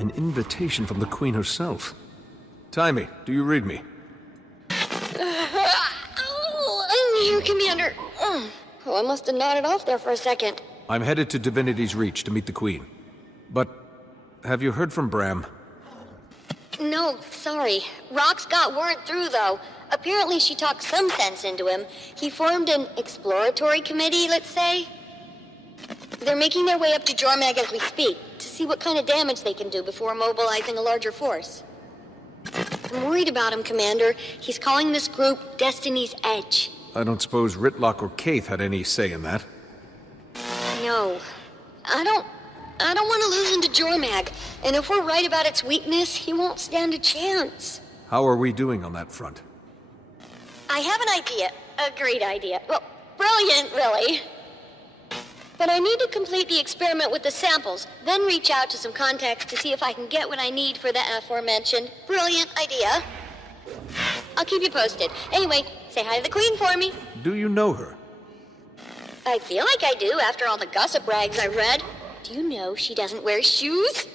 An invitation from the Queen herself. Timmy, do you read me? You, Commander. Oh, I must have nodded off there for a second. I'm headed to Divinity's Reach to meet the Queen. But have you heard from Bram? No, sorry. Rox got word through, though. Apparently she talked some sense into him. He formed an exploratory committee, let's say. They're making their way up to Jormag as we speak, to see what kind of damage they can do before mobilizing a larger force. I'm worried about him, Commander. He's calling this group Destiny's Edge. I don't suppose Ritlock or Kaith had any say in that. No. I don't want to lose him to Jormag. And if we're right about its weakness, he won't stand a chance. How are we doing on that front? I have an idea. A great idea. Well, brilliant, really. But I need to complete the experiment with the samples, then reach out to some contacts to see if I can get what I need for the aforementioned brilliant idea. I'll keep you posted. Anyway, say hi to the Queen for me. Do you know her? I feel like I do after all the gossip rags I read. Do you know she doesn't wear shoes?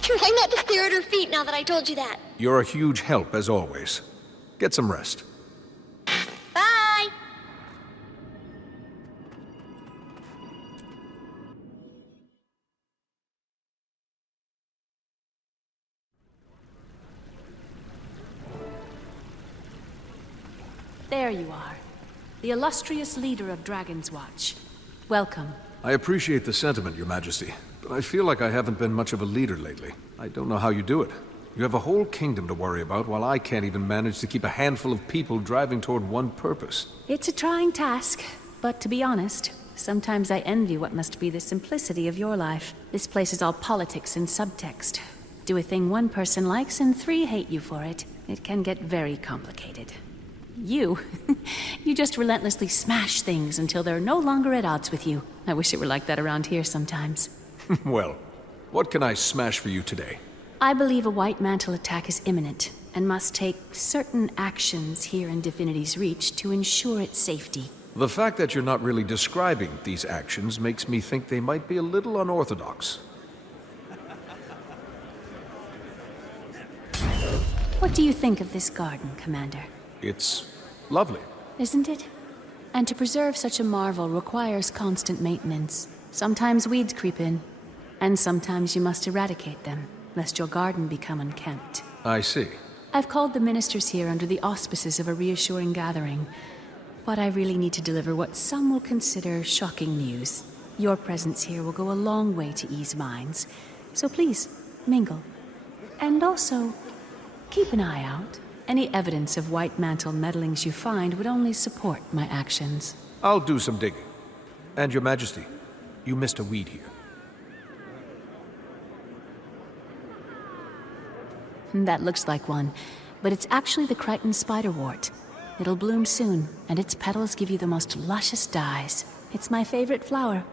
Try not to stare at her feet now that I told you that. You're a huge help, as always. Get some rest. Bye! There you are. The illustrious leader of Dragon's Watch. Welcome. I appreciate the sentiment, Your Majesty, but I feel like I haven't been much of a leader lately. I don't know how you do it. You have a whole kingdom to worry about, while I can't even manage to keep a handful of people driving toward one purpose. It's a trying task, but to be honest, sometimes I envy what must be the simplicity of your life. This place is all politics and subtext. Do a thing one person likes and 3 hate you for it. It can get very complicated. You just relentlessly smash things until they're no longer at odds with you. I wish it were like that around here sometimes. Well, what can I smash for you today? I believe a White Mantle attack is imminent, and must take certain actions here in Divinity's Reach to ensure its safety. The fact that you're not really describing these actions makes me think they might be a little unorthodox. What do you think of this garden, Commander? It's lovely. Isn't it? And to preserve such a marvel requires constant maintenance. Sometimes weeds creep in, and sometimes you must eradicate them, lest your garden become unkempt. I see. I've called the ministers here under the auspices of a reassuring gathering, but I really need to deliver what some will consider shocking news. Your presence here will go a long way to ease minds, so please, mingle. And also, keep an eye out. Any evidence of White Mantle meddlings you find would only support my actions. I'll do some digging. And Your Majesty, you missed a weed here. That looks like one, but it's actually the Crichton spiderwort. It'll bloom soon, and its petals give you the most luscious dyes. It's my favorite flower.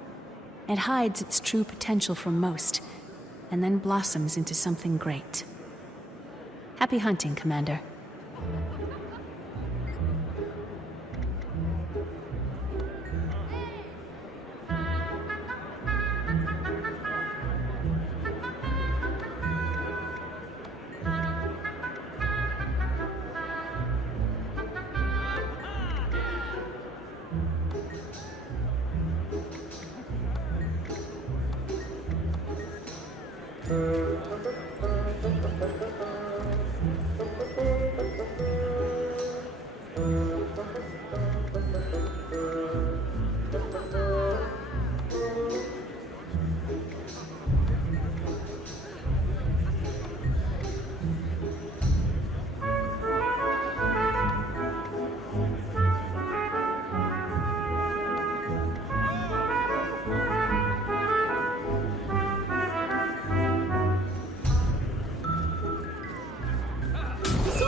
It hides its true potential from most, and then blossoms into something great. Happy hunting, Commander.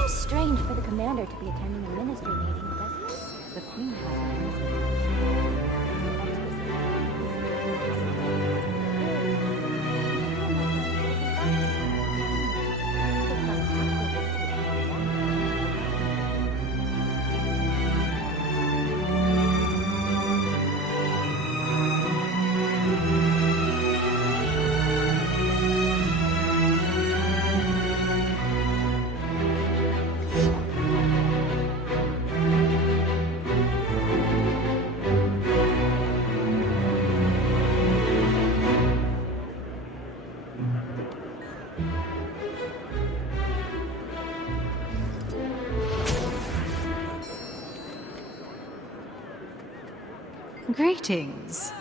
Strange for the commander to be attending a ministry meeting, doesn't it? The Queen has her reasons. Greetings.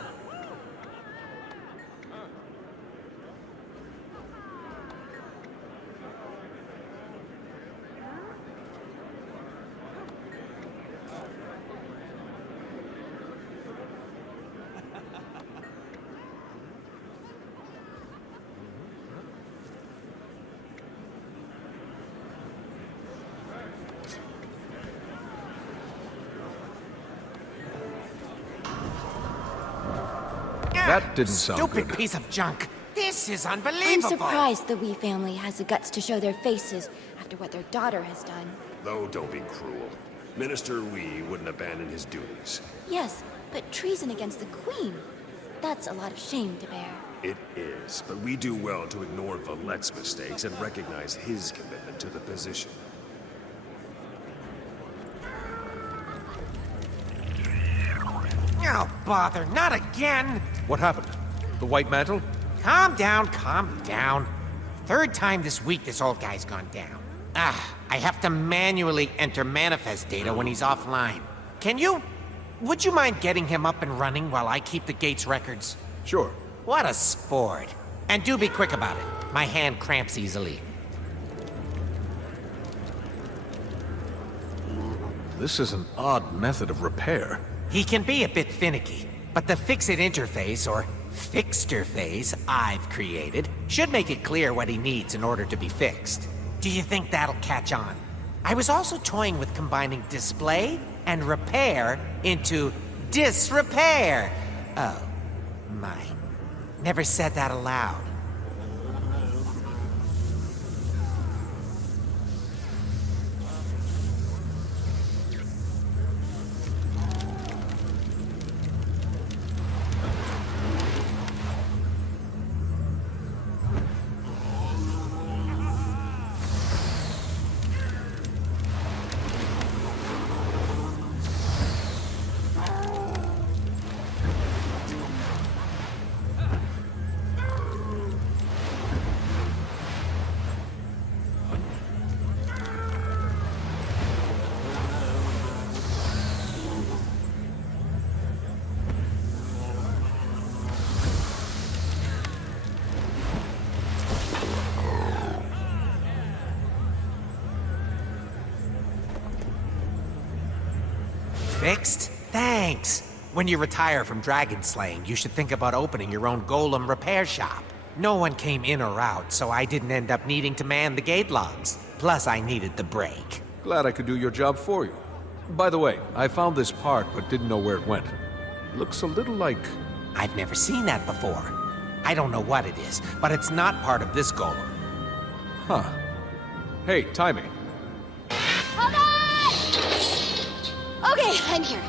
That didn't sound Stupid good. piece of junk. This is I'm unbelievable. surprised the Wee family has the guts to show their faces after what their daughter has done. Oh, don't be cruel. Minister Wee wouldn't abandon his duties. Yes, but treason against the Queen. That's a lot of shame to bear. It is, but we do well to ignore Valette's mistakes and recognize his commitment to the position. Oh, bother, not again. What happened? The White Mantle? Calm down, calm down. Third time this week this old guy's gone down. I have to manually enter manifest data when he's offline. Would you mind getting him up and running while I keep the gate's records? Sure. What a sport. And do be quick about it. My hand cramps easily. This is an odd method of repair. He can be a bit finicky, but the fix-it interface, or fixterface, I've created should make it clear what he needs in order to be fixed. Do you think that'll catch on? I was also toying with combining display and repair into disrepair. Oh, my. Never said that aloud. Fixed? Thanks. When you retire from dragon slaying, you should think about opening your own golem repair shop. No one came in or out, so I didn't end up needing to man the gate logs. Plus, I needed the break. Glad I could do your job for you. By the way, I found this part but didn't know where it went. Looks a little like... I've never seen that before. I don't know what it is, but it's not part of this golem. Huh. Hey, Timmy. Hold on! Okay, I'm here.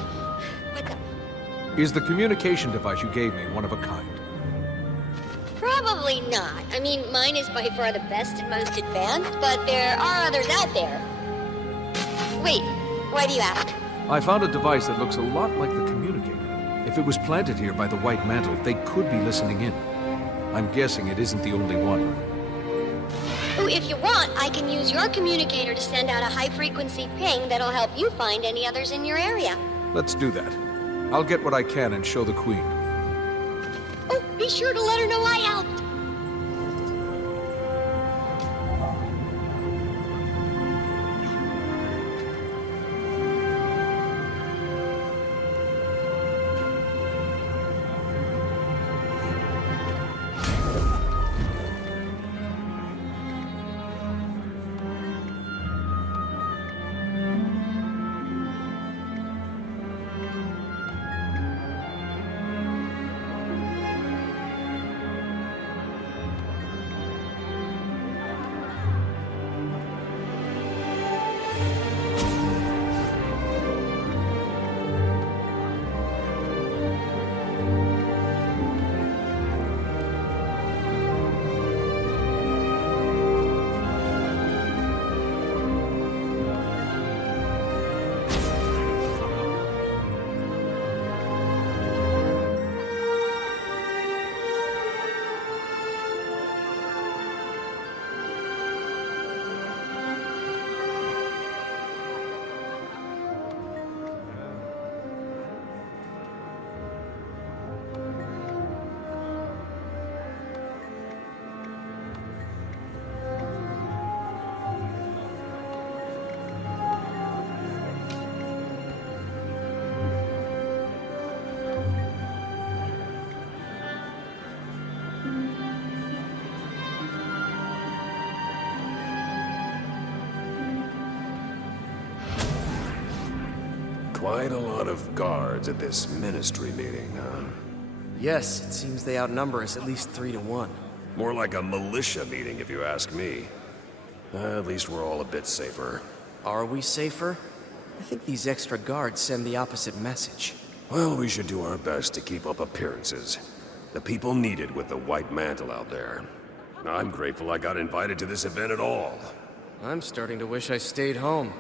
What's up? Is the communication device you gave me one of a kind? Probably not. I mean, mine is by far the best and most advanced, but there are others out there. Wait, why do you ask? I found a device that looks a lot like the communicator. If it was planted here by the White Mantle, they could be listening in. I'm guessing it isn't the only one. Oh, if you want, I can use your communicator to send out a high-frequency ping that'll help you find any others in your area. Let's do that. I'll get what I can and show the Queen. Oh, be sure to let her know I helped. Quite a lot of guards at this ministry meeting, huh? Yes, it seems they outnumber us at least 3 to 1. More like a militia meeting, if you ask me. At least we're all a bit safer. Are we safer? I think these extra guards send the opposite message. Well, we should do our best to keep up appearances. The people need it with the white mantle out there. I'm grateful I got invited to this event at all. I'm starting to wish I stayed home.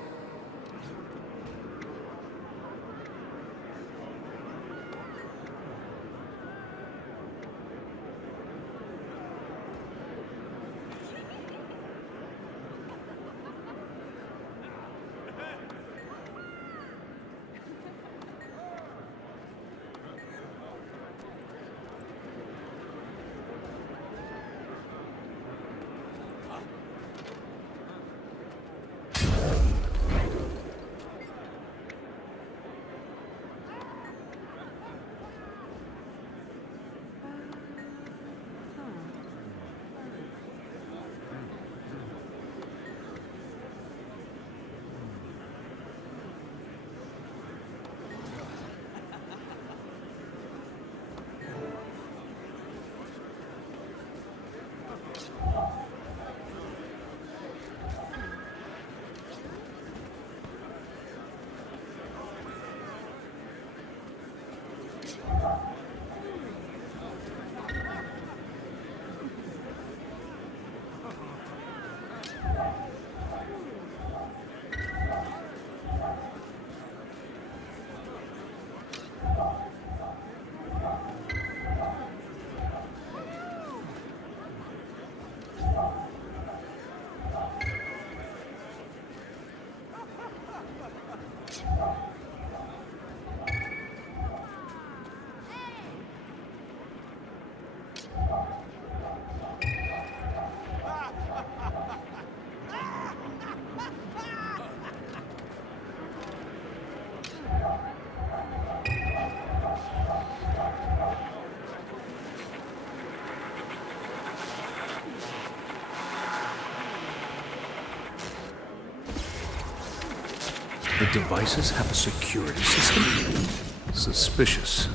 The devices have a security system? Suspicious.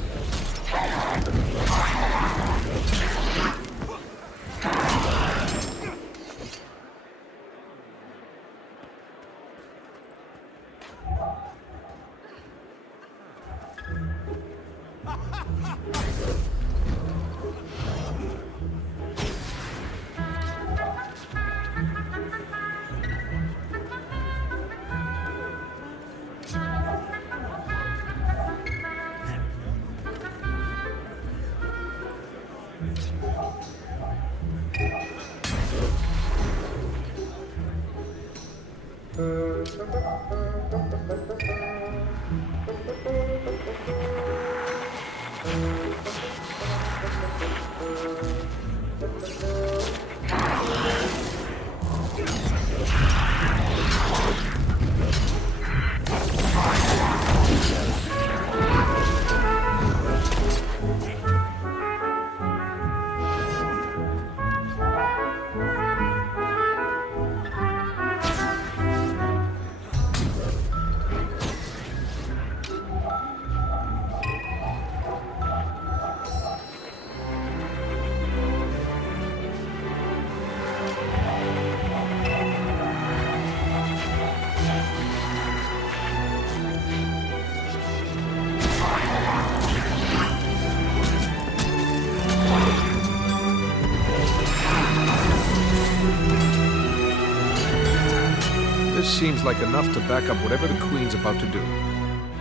This seems like enough to back up whatever the Queen's about to do.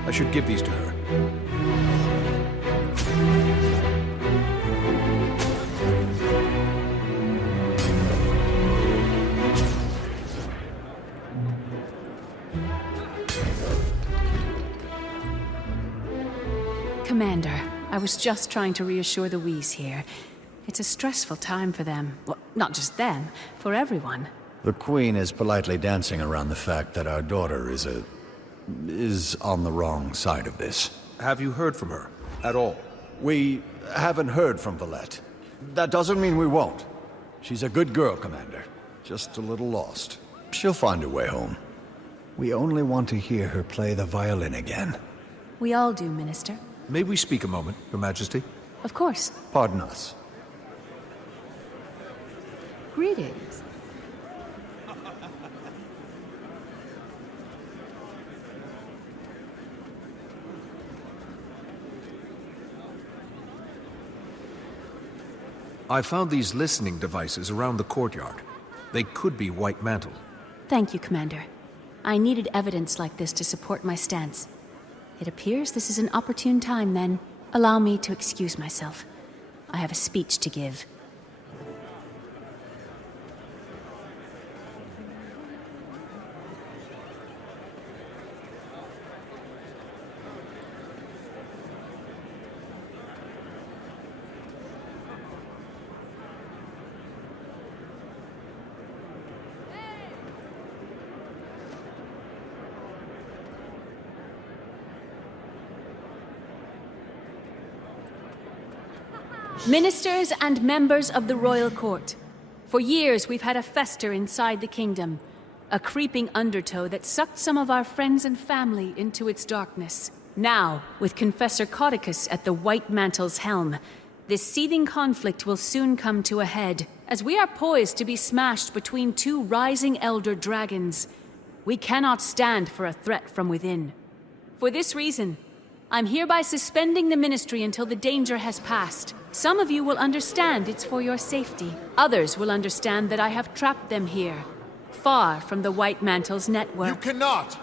I should give these to her. Commander, I was just trying to reassure the Wheeze here. It's a stressful time for them. Well, not just them, for everyone. The Queen is politely dancing around the fact that our daughter is on the wrong side of this. Have you heard from her? At all? We haven't heard from Valette. That doesn't mean we won't. She's a good girl, Commander. Just a little lost. She'll find her way home. We only want to hear her play the violin again. We all do, Minister. May we speak a moment, Your Majesty? Of course. Pardon us. Greetings. I found these listening devices around the courtyard. They could be White Mantle. Thank you, Commander. I needed evidence like this to support my stance. It appears this is an opportune time, then. Allow me to excuse myself. I have a speech to give. Ministers and members of the royal court. For years, we've had a fester inside the kingdom. A creeping undertow that sucked some of our friends and family into its darkness. Now, with Confessor Codicus at the White Mantle's helm, this seething conflict will soon come to a head, as we are poised to be smashed between two rising elder dragons. We cannot stand for a threat from within. For this reason, I'm hereby suspending the ministry until the danger has passed. Some of you will understand it's for your safety. Others will understand that I have trapped them here, far from the White Mantle's network. You cannot!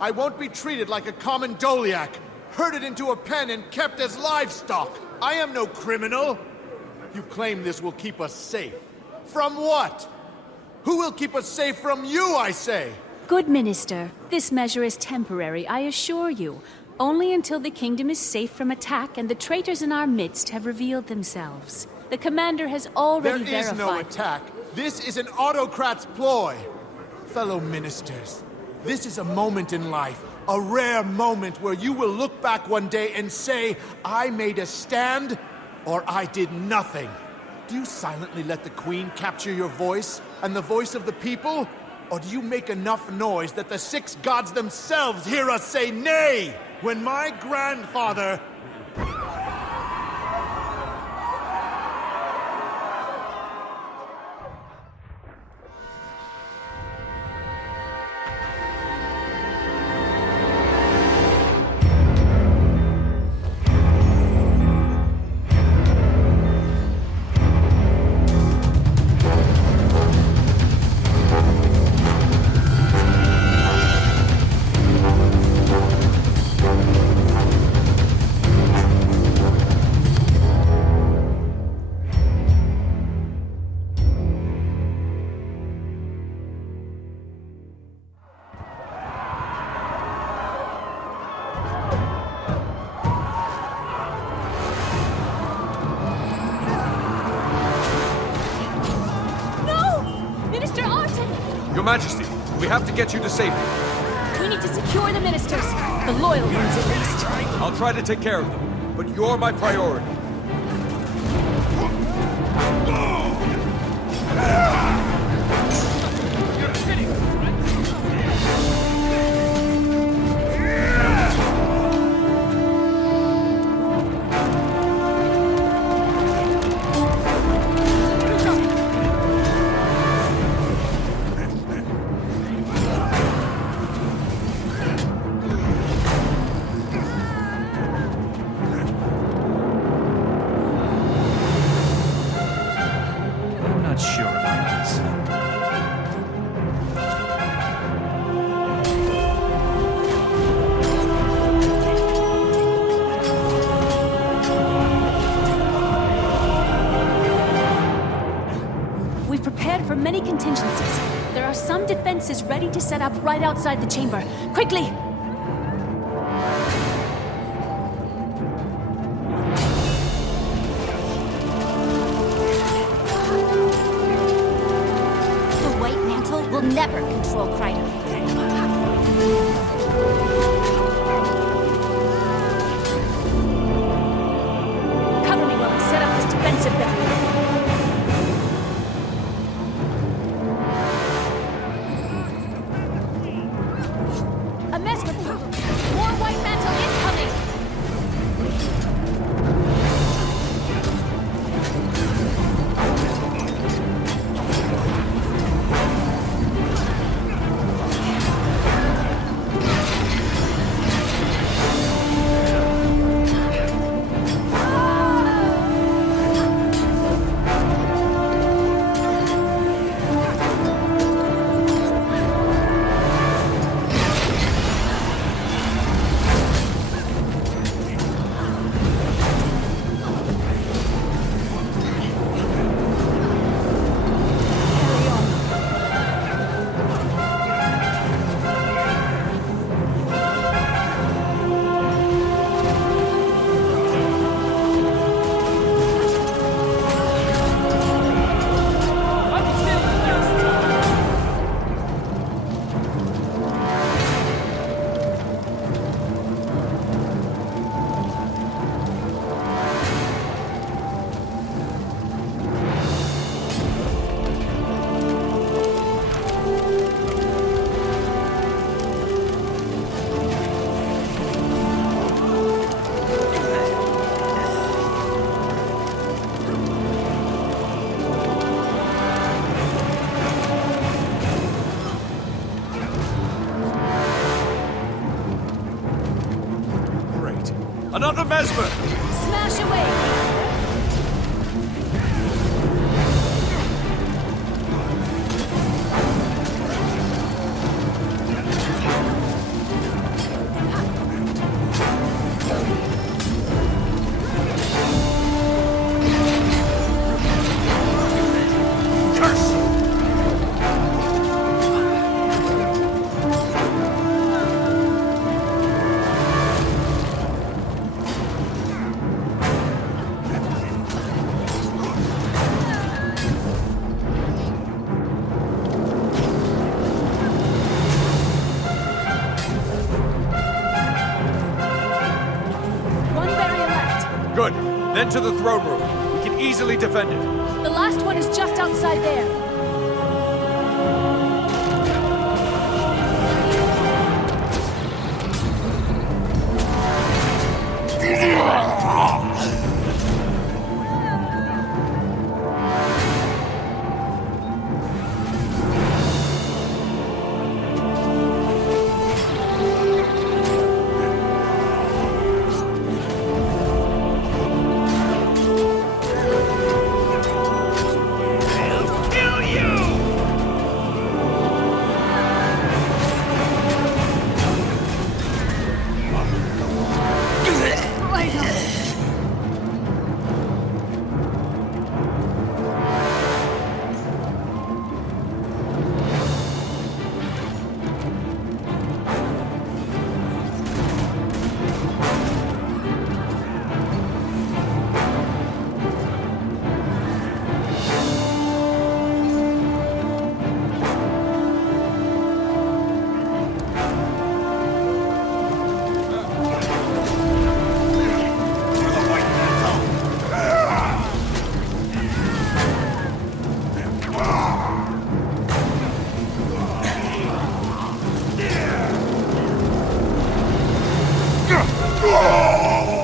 I won't be treated like a common Doliac, herded into a pen and kept as livestock. I am no criminal. You claim this will keep us safe. From what? Who will keep us safe from you, I say? Good Minister, this measure is temporary, I assure you. Only until the kingdom is safe from attack and the traitors in our midst have revealed themselves. The commander has already verified— There is no attack. This is an autocrat's ploy. Fellow ministers, this is a moment in life, a rare moment where you will look back one day and say, I made a stand, or I did nothing. Do you silently let the Queen capture your voice, and the voice of the people? Or do you make enough noise that the six gods themselves hear us say nay? When my grandfather... Your Majesty, we have to get you to safety. We need to secure the ministers, the loyal ones at least. I'll try to take care of them, but you're my priority. For many contingencies. There are some defenses ready to set up right outside the chamber. Quickly! The White Mantle will never control Kryder. Cover me while I set up this defensive barrier. A mess with you! More White Mantle incoming! Another mesmer! Smash away! Good. Then to the throne room. We can easily defend it. The last one is just outside there.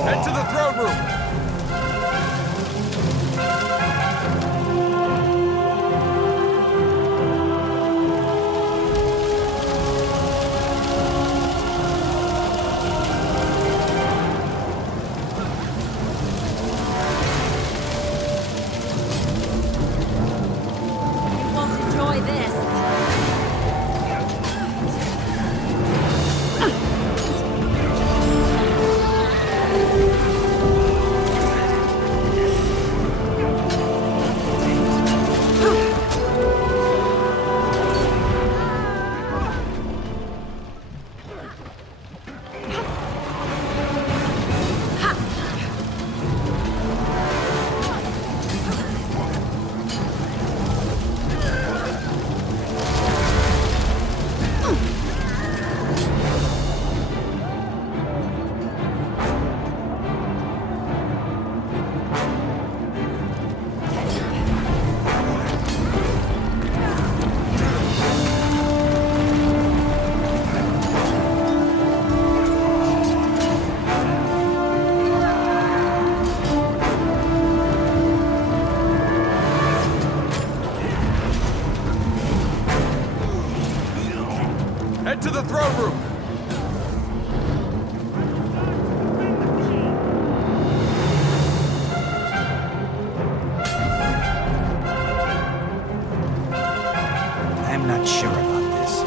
Head to the throne room! You won't enjoy this. Head to the throne room! I'm not sure about this.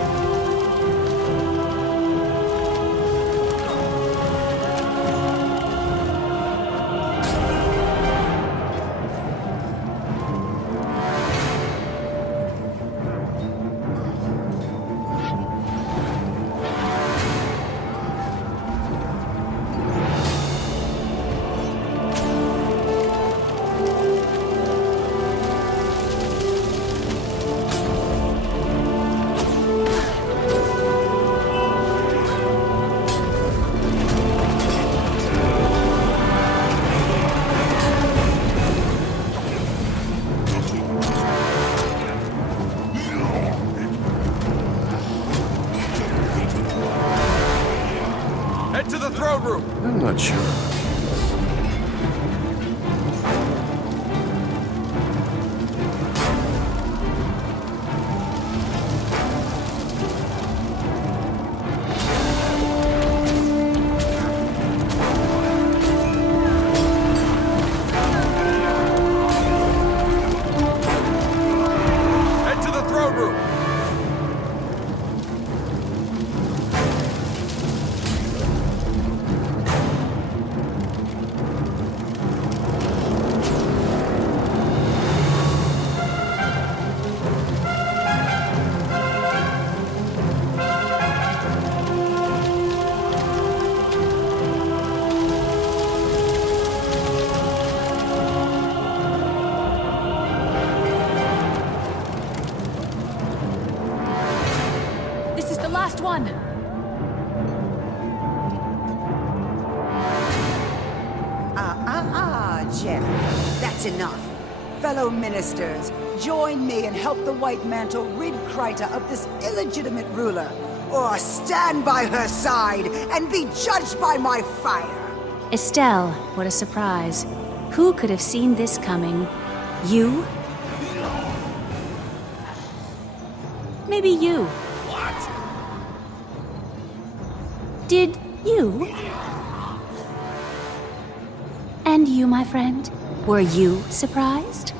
Head to the throne room! I'm not sure. last one! Jen. That's enough. Fellow ministers, join me and help the White Mantle rid Kryta of this illegitimate ruler. Or stand by her side and be judged by my fire. Estelle, what a surprise. Who could have seen this coming? You? Maybe you. What? Did you? And you, my friend? Were you surprised?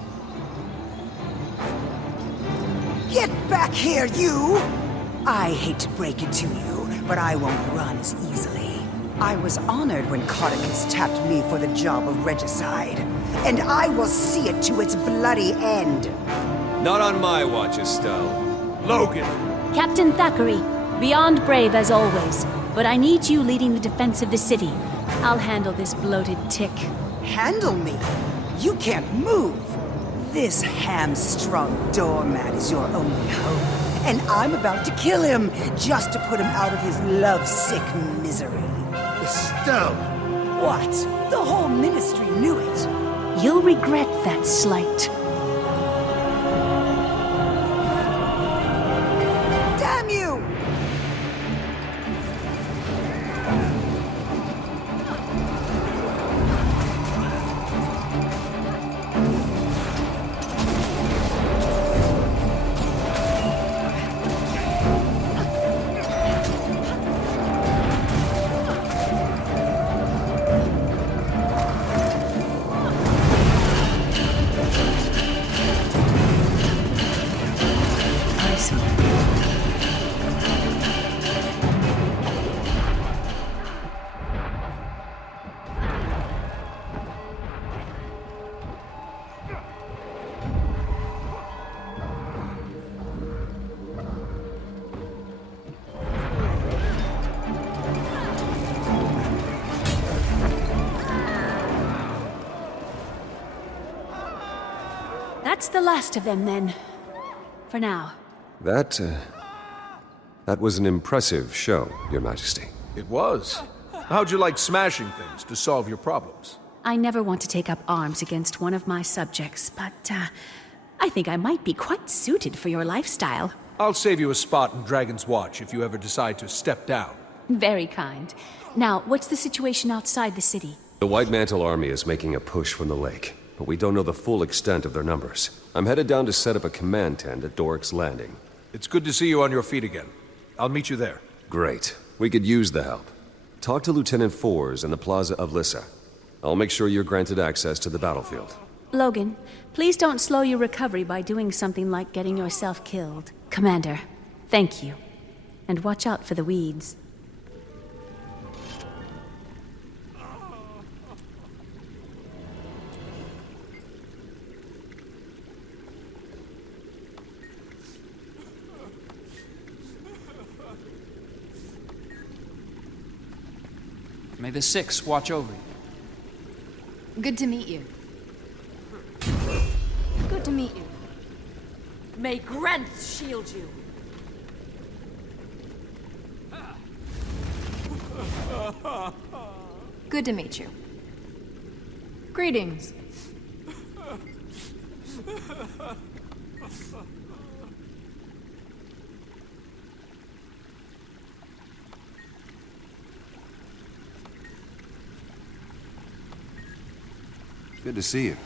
Get back here, you! I hate to break it to you, but I won't run as easily. I was honored when Cardicus tapped me for the job of regicide, and I will see it to its bloody end. Not on my watch, Estelle. Logan! Captain Thackeray, beyond brave as always, but I need you leading the defense of the city. I'll handle this bloated tick. Handle me? You can't move. This hamstrung doormat is your only hope, and I'm about to kill him just to put him out of his lovesick misery. Estelle! What? The whole ministry knew it. You'll regret that slight. Damn you! That's the last of them, then. For now. That was an impressive show, Your Majesty. It was. How'd you like smashing things to solve your problems? I never want to take up arms against one of my subjects, but, I think I might be quite suited for your lifestyle. I'll save you a spot in Dragon's Watch if you ever decide to step down. Very kind. Now, what's the situation outside the city? The White Mantle Army is making a push from the lake, but we don't know the full extent of their numbers. I'm headed down to set up a command tent at Doric's Landing. It's good to see you on your feet again. I'll meet you there. Great. We could use the help. Talk to Lieutenant Fours in the Plaza of Lissa. I'll make sure you're granted access to the battlefield. Logan, please don't slow your recovery by doing something like getting yourself killed. Commander, thank you. And watch out for the weeds. May the Six watch over you. Good to meet you. Good to meet you. May Grenth shield you. Good to meet you. Greetings. Good to see you.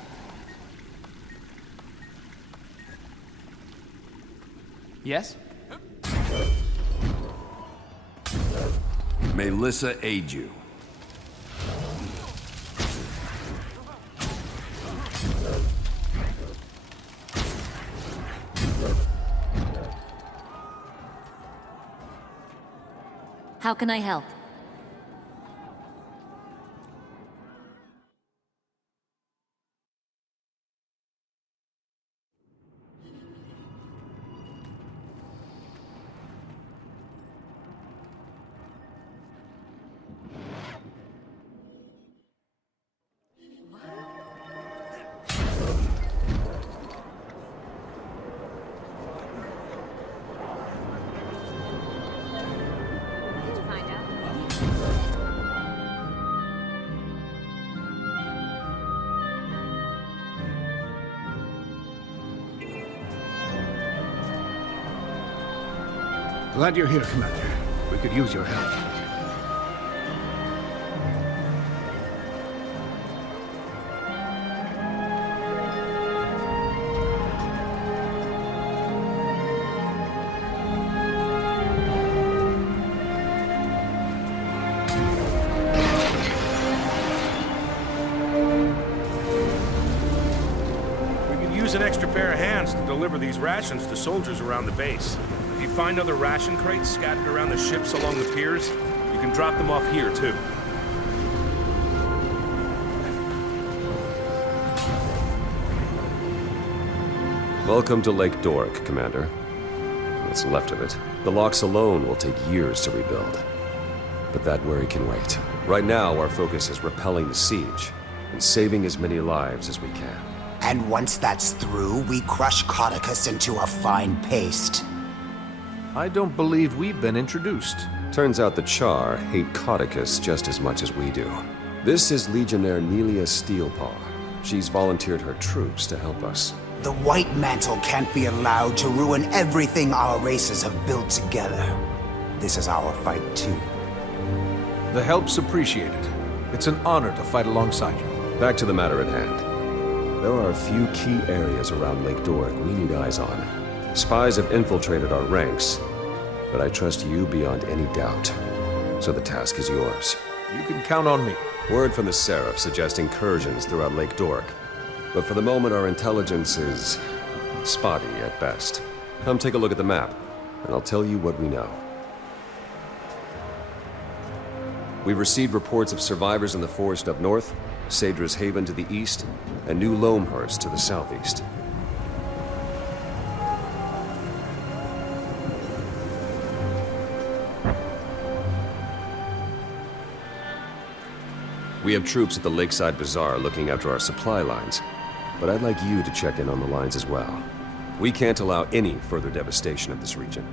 Yes? May Lissa aid you. How can I help? Glad you're here, Commander. We could use your help. Use an extra pair of hands to deliver these rations to soldiers around the base. If you find other ration crates scattered around the ships along the piers, you can drop them off here, too. Welcome to Lake Doric, Commander. What's left of it. The locks alone will take years to rebuild. But that worry can wait. Right now, our focus is repelling the siege and saving as many lives as we can. And once that's through, we crush Codicus into a fine paste. I don't believe we've been introduced. Turns out the Char hate Codicus just as much as we do. This is Legionnaire Nelia Steelpaw. She's volunteered her troops to help us. The White Mantle can't be allowed to ruin everything our races have built together. This is our fight, too. The help's appreciated. It's an honor to fight alongside you. Back to the matter at hand. There are a few key areas around Lake Doric we need eyes on. Spies have infiltrated our ranks, but I trust you beyond any doubt. So the task is yours. You can count on me. Word from the Seraph suggests incursions throughout Lake Doric. But for the moment, our intelligence is spotty at best. Come take a look at the map, and I'll tell you what we know. We've received reports of survivors in the forest up north, Sadra's Haven to the east, and New Loamhurst to the southeast. We have troops at the Lakeside Bazaar looking after our supply lines, but I'd like you to check in on the lines as well. We can't allow any further devastation of this region.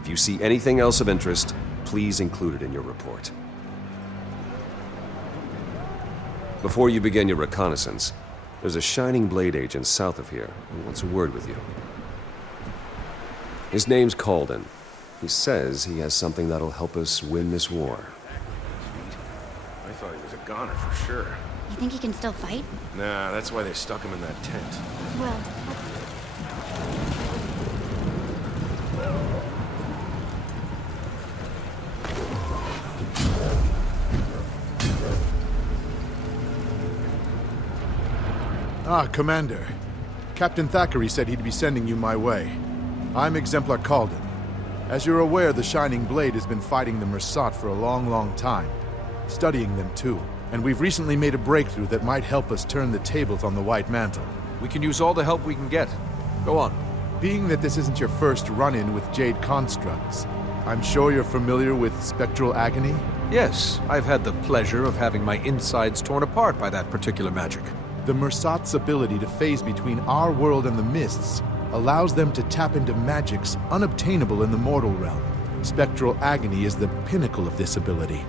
If you see anything else of interest, please include it in your report. Before you begin your reconnaissance, there's a Shining Blade agent south of here who wants a word with you. His name's Calden. He says he has something that'll help us win this war. I thought he was a goner for sure. You think he can still fight? Nah, that's why they stuck him in that tent. Well... Ah, Commander. Captain Thackeray said he'd be sending you my way. I'm Exemplar Calden. As you're aware, the Shining Blade has been fighting the Mersat for a long, long time. Studying them, too. And we've recently made a breakthrough that might help us turn the tables on the White Mantle. We can use all the help we can get. Go on. Being that this isn't your first run-in with Jade constructs, I'm sure you're familiar with Spectral Agony? Yes, I've had the pleasure of having my insides torn apart by that particular magic. The Mersat's ability to phase between our world and the Mists allows them to tap into magics unobtainable in the mortal realm. Spectral Agony is the pinnacle of this ability,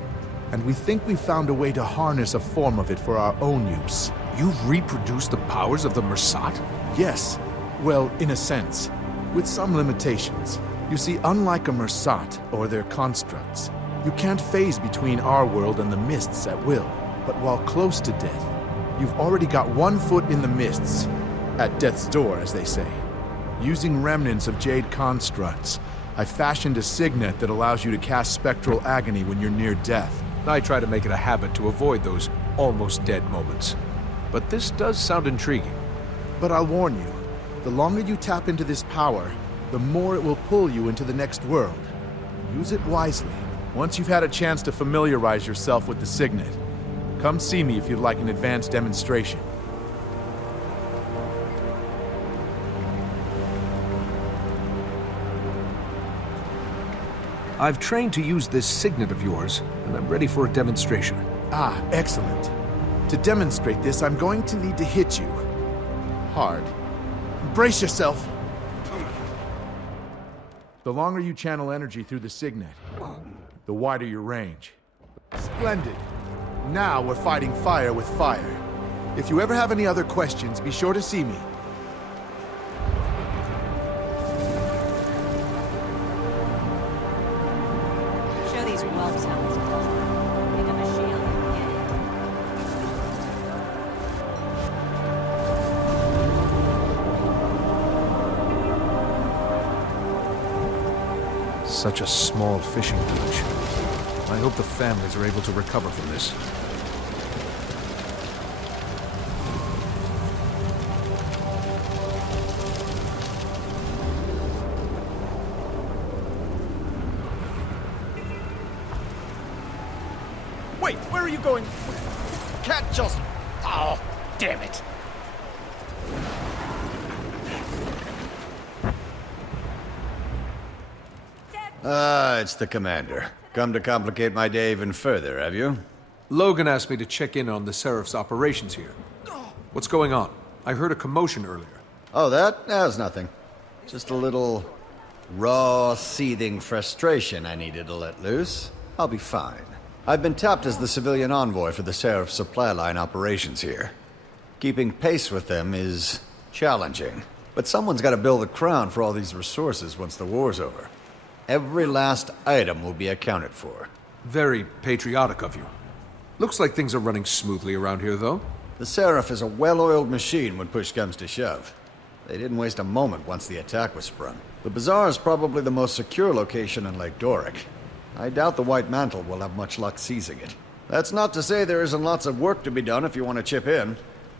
and we think we've found a way to harness a form of it for our own use. You've reproduced the powers of the Mersat? Yes. Well, in a sense. With some limitations. You see, unlike a Mersat or their constructs, you can't phase between our world and the Mists at will. But while close to death, you've already got one foot in the Mists. At death's door, as they say. Using remnants of Jade constructs, I fashioned a signet that allows you to cast Spectral Agony when you're near death. I try to make it a habit to avoid those almost dead moments. But this does sound intriguing. But I'll warn you, the longer you tap into this power, the more it will pull you into the next world. Use it wisely. Once you've had a chance to familiarize yourself with the signet, come see me if you'd like an advanced demonstration. I've trained to use this signet of yours, and I'm ready for a demonstration. Ah, excellent. To demonstrate this, I'm going to need to hit you. Hard. Brace yourself! The longer you channel energy through the signet, the wider your range. Splendid. Now we're fighting fire with fire. If you ever have any other questions, be sure to see me. these whelps haven't done. Pick up a shield and get it. Such a small fishing village. I hope the families are able to recover from this. Wait, where are you going? Can't just... Oh, damn it. It's the commander. Come to complicate my day even further, have you? Logan asked me to check in on the Seraph's operations here. What's going on? I heard a commotion earlier. Oh, that? That's nothing. Just a little raw, seething frustration I needed to let loose. I'll be fine. I've been tapped as the civilian envoy for the Seraph supply line operations here. Keeping pace with them is challenging. But someone's got to build the crown for all these resources once the war's over. Every last item will be accounted for. Very patriotic of you. Looks like things are running smoothly around here, though. The Seraph is a well-oiled machine when push comes to shove. They didn't waste a moment once the attack was sprung. The bazaar is probably the most secure location in Lake Doric. I doubt the White Mantle will have much luck seizing it. That's not to say there isn't lots of work to be done if you want to chip in.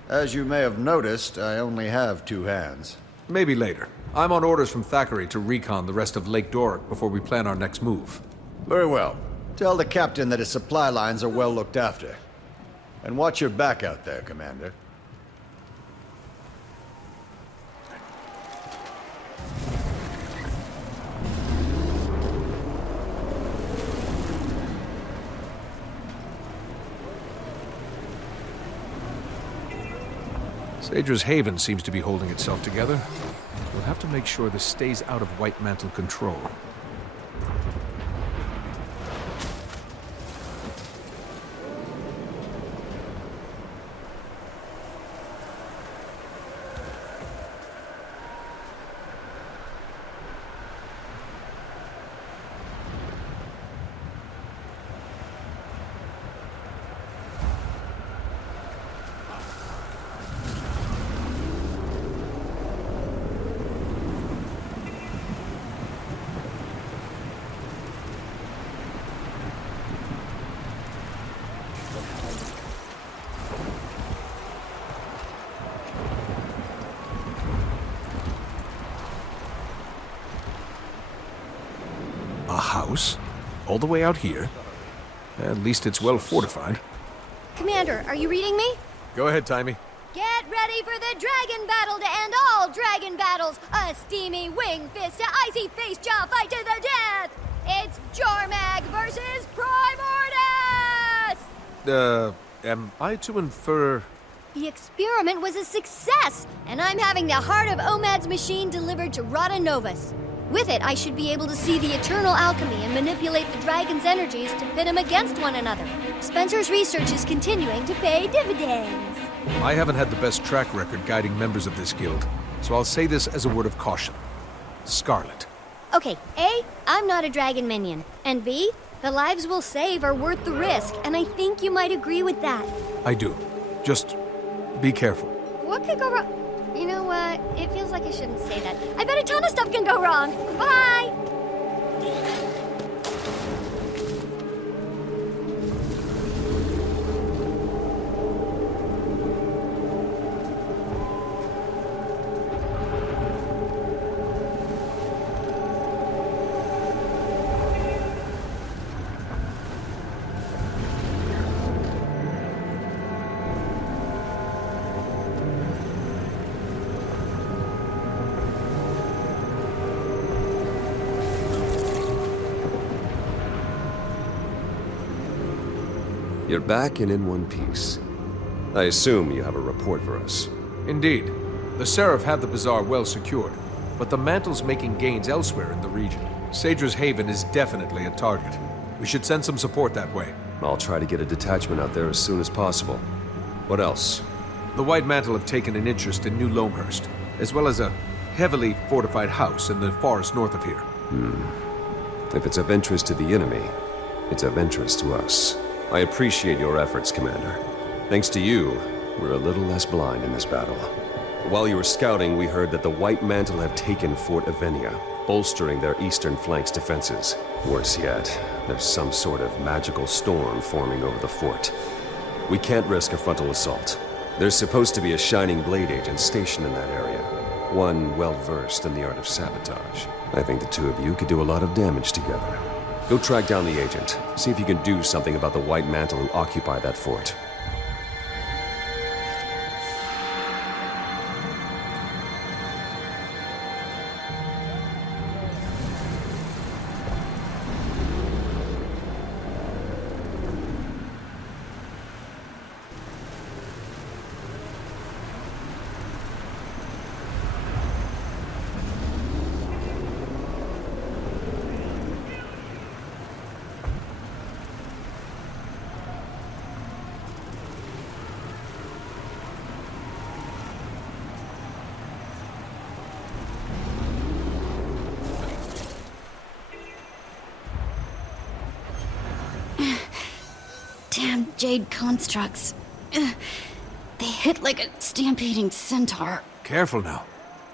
As you may have noticed, I only have 2 hands. Maybe later. I'm on orders from Thackeray to recon the rest of Lake Doric before we plan our next move. Very well. Tell the captain that his supply lines are well looked after. And watch your back out there, Commander. Sadra's Haven seems to be holding itself together. We'll have to make sure this stays out of White Mantle control. A house? All the way out here? At least it's well fortified. Commander, are you reading me? Go ahead, Timey. Get ready for the dragon battle to end all dragon battles! A steamy wing fist to icy face jaw fight to the death! It's Jormag versus Primordus! Am I to infer... The experiment was a success, and I'm having the heart of Omad's machine delivered to Rada Novus. With it, I should be able to see the eternal alchemy and manipulate the dragon's energies to pit them against one another. Spencer's research is continuing to pay dividends. I haven't had the best track record guiding members of this guild, so I'll say this as a word of caution. Scarlet. Okay, A, I'm not a dragon minion, and B, the lives we'll save are worth the risk, and I think you might agree with that. I do. Just be careful. What could go wrong? You know what? It feels like I shouldn't say that. I bet a ton of stuff can go wrong. Bye! You're back and in one piece. I assume you have a report for us. Indeed. The Seraph have the bazaar well secured, but the Mantle's making gains elsewhere in the region. Sadra's Haven is definitely a target. We should send some support that way. I'll try to get a detachment out there as soon as possible. What else? The White Mantle have taken an interest in New Loamhurst, as well as a heavily fortified house in the forest north of here. If it's of interest to the enemy, It's of interest to us. I appreciate your efforts, Commander. Thanks to you, we're a little less blind in this battle. While you were scouting, we heard that the White Mantle have taken Fort Avenia, bolstering their eastern flank's defenses. Worse yet, there's some sort of magical storm forming over the fort. We can't risk a frontal assault. There's supposed to be a Shining Blade agent stationed in that area. One well-versed in the art of sabotage. I think the two of you could do a lot of damage together. Go track down the agent. See if you can do something about the White Mantle who occupy that fort. Damn jade constructs. Ugh. They hit like a stampeding centaur. Careful now.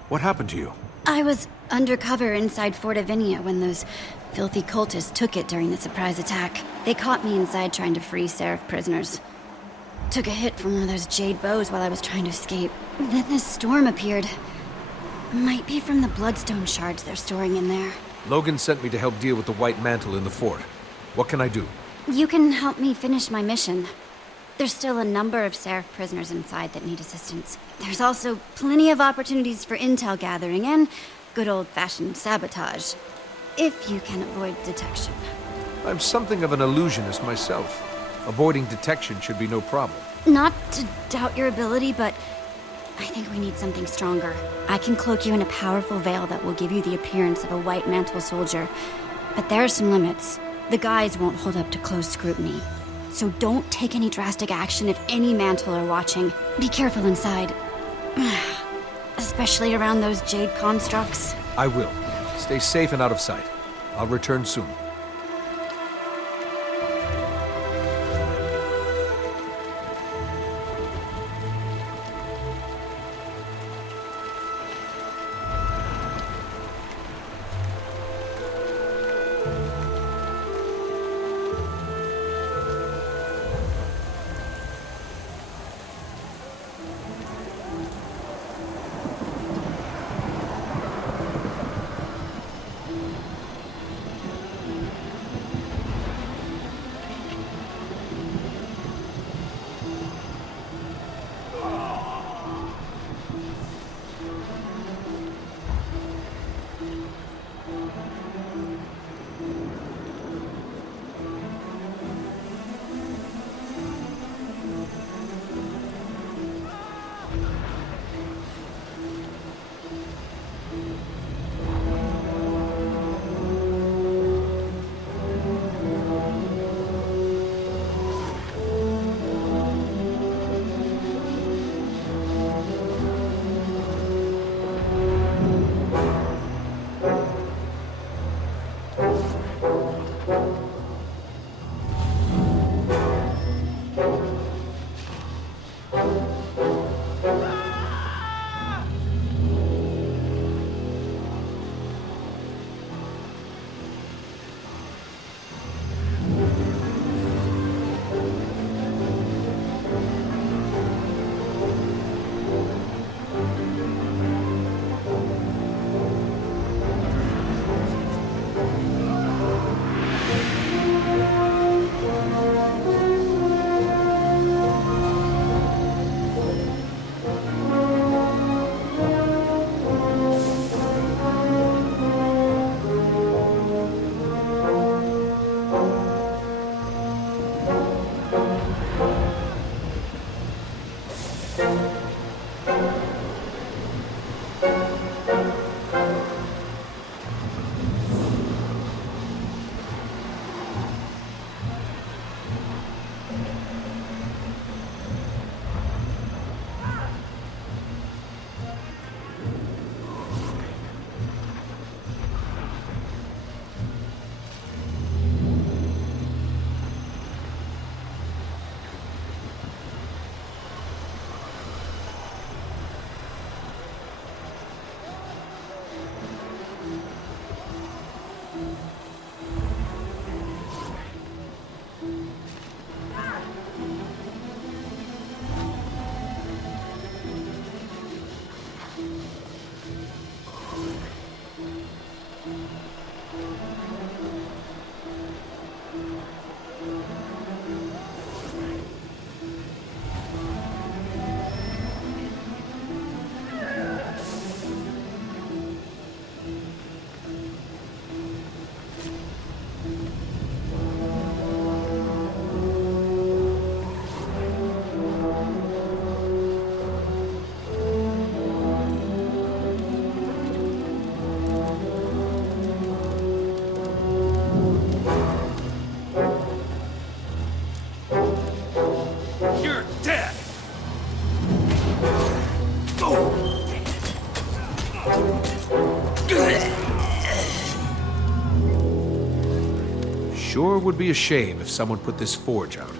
What happened to you? I was undercover inside Fort Avenia when those filthy cultists took it during the surprise attack. They caught me inside trying to free Seraph prisoners. Took a hit from one of those jade bows while I was trying to escape. Then this storm appeared. Might be from the bloodstone shards they're storing in there. Logan sent me to help deal with the White Mantle in the fort. What can I do? You can help me finish my mission. There's still a number of Seraph prisoners inside that need assistance. There's also plenty of opportunities for intel gathering and good old-fashioned sabotage, if you can avoid detection. I'm something of an illusionist myself. Avoiding detection should be no problem. Not to doubt your ability, but I think we need something stronger. I can cloak you in a powerful veil that will give you the appearance of a White Mantle soldier, but there are some limits. The guys won't hold up to close scrutiny. So don't take any drastic action if any Mantle are watching. Be careful inside. Especially around those jade constructs. I will. Stay safe and out of sight. I'll return soon. would be a shame if someone put this forge out.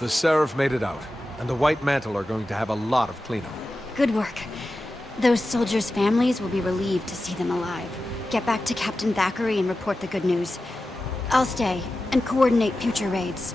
The Seraph made it out, and the White Mantle are going to have a lot of cleanup. Good work. Those soldiers' families will be relieved to see them alive. Get back to Captain Thackeray and report the good news. I'll stay and coordinate future raids.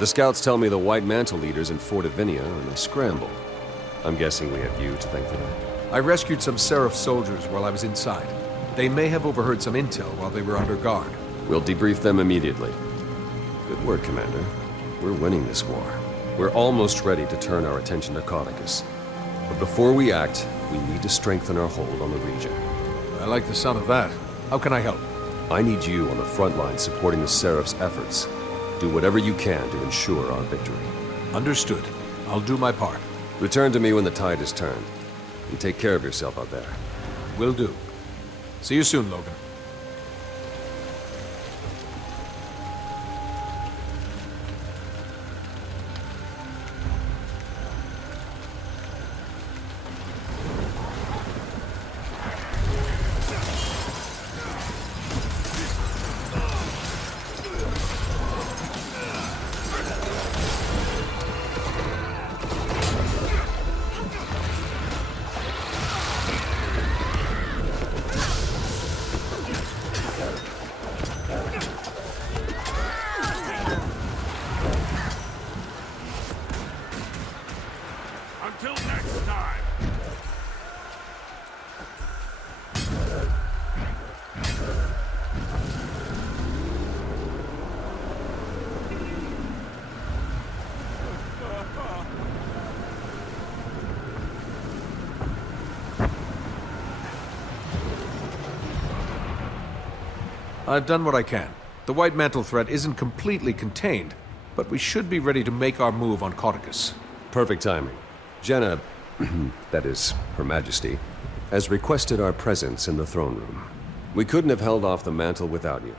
The scouts tell me the White Mantle leaders in Fort Avinia are in a scramble. I'm guessing we have you to thank for that. I rescued some Seraph soldiers while I was inside. They may have overheard some intel while they were under guard. We'll debrief them immediately. Good work, Commander. We're winning this war. We're almost ready to turn our attention to Cauticus. But before we act, we need to strengthen our hold on the region. I like the sound of that. How can I help? I need you on the front line supporting the Seraph's efforts. Do whatever you can to ensure our victory. Understood. I'll do my part. Return to me when the tide is turned. And take care of yourself out there. Will do. See you soon, Logan. Until next time! I've done what I can. The White Mantle threat isn't completely contained, but we should be ready to make our move on Cauticus. Perfect timing. Jenna, that is, Her Majesty, has requested our presence in the throne room. We couldn't have held off the mantle without you.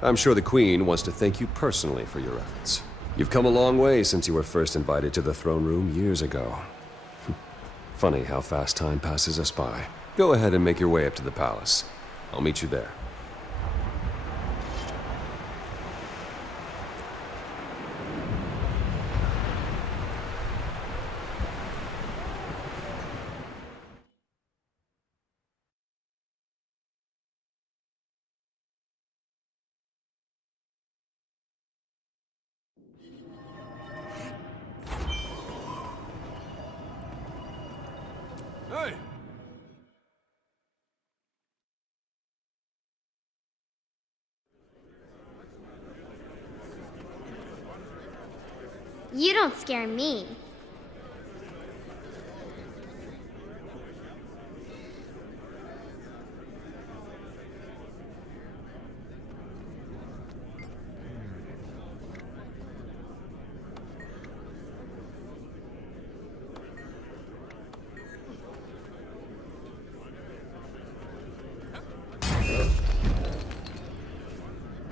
I'm sure the Queen wants to thank you personally for your efforts. You've come a long way since you were first invited to the throne room years ago. Funny how fast time passes us by. Go ahead and make your way up to the palace. I'll meet you there. Hey! You don't scare me.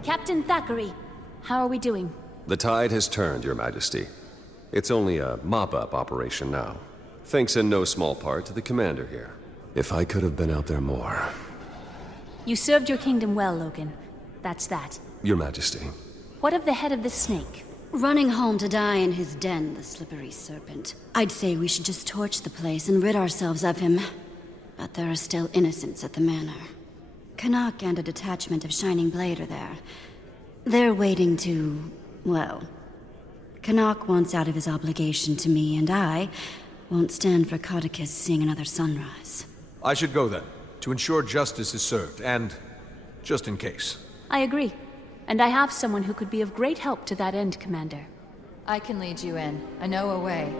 Captain Thackeray, how are we doing? The tide has turned, Your Majesty. It's only a mop-up operation now. Thanks in no small part to the commander here. If I could have been out there more. You served your kingdom well, Logan. That's that. Your Majesty. What of the head of the snake? Running home to die in his den, the slippery serpent. I'd say we should just torch the place and rid ourselves of him. But there are still innocents at the manor. Canuck and a detachment of Shining Blade are there. They're waiting to... well... Canuck wants out of his obligation to me, and I won't stand for Codicus seeing another sunrise. I should go then, to ensure justice is served, and just in case. I agree. And I have someone who could be of great help to that end, Commander. I can lead you in. I know a way.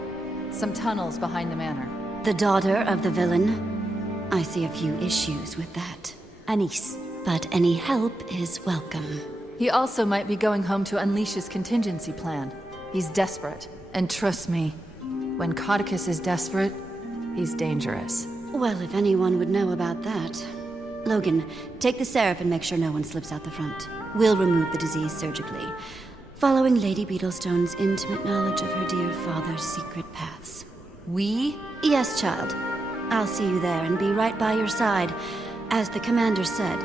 Some tunnels behind the manor. The daughter of the villain? I see a few issues with that. Anise. But any help is welcome. He also might be going home to unleash his contingency plan. He's desperate. And trust me, when Codicus is desperate, he's dangerous. Well, if anyone would know about that. Logan, take the Seraph and make sure no one slips out the front. We'll remove the disease surgically, following Lady Beetlestone's intimate knowledge of her dear father's secret paths. We? Yes, child. I'll see you there and be right by your side, as the commander said,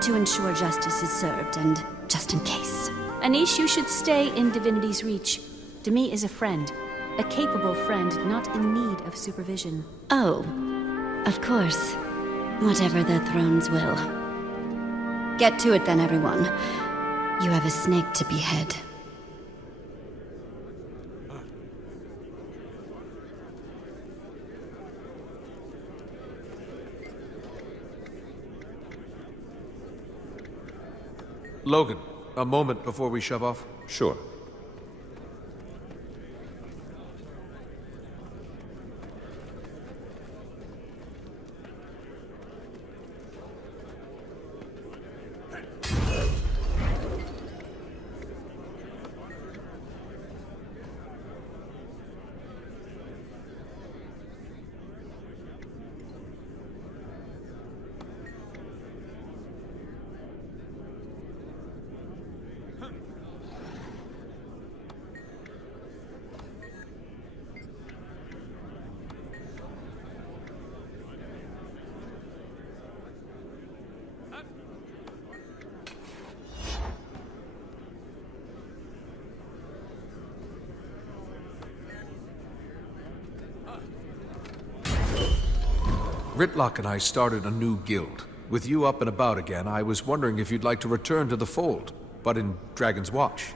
to ensure justice is served and just in case. Anish, you should stay in Divinity's reach. Demi is a friend. A capable friend, not in need of supervision. Oh, of course. Whatever the thrones will. Get to it then, everyone. You have a snake to behead. Logan, a moment before we shove off. Sure. Ritlock and I started a new guild. With you up and about again, I was wondering if you'd like to return to the fold, but in Dragon's Watch.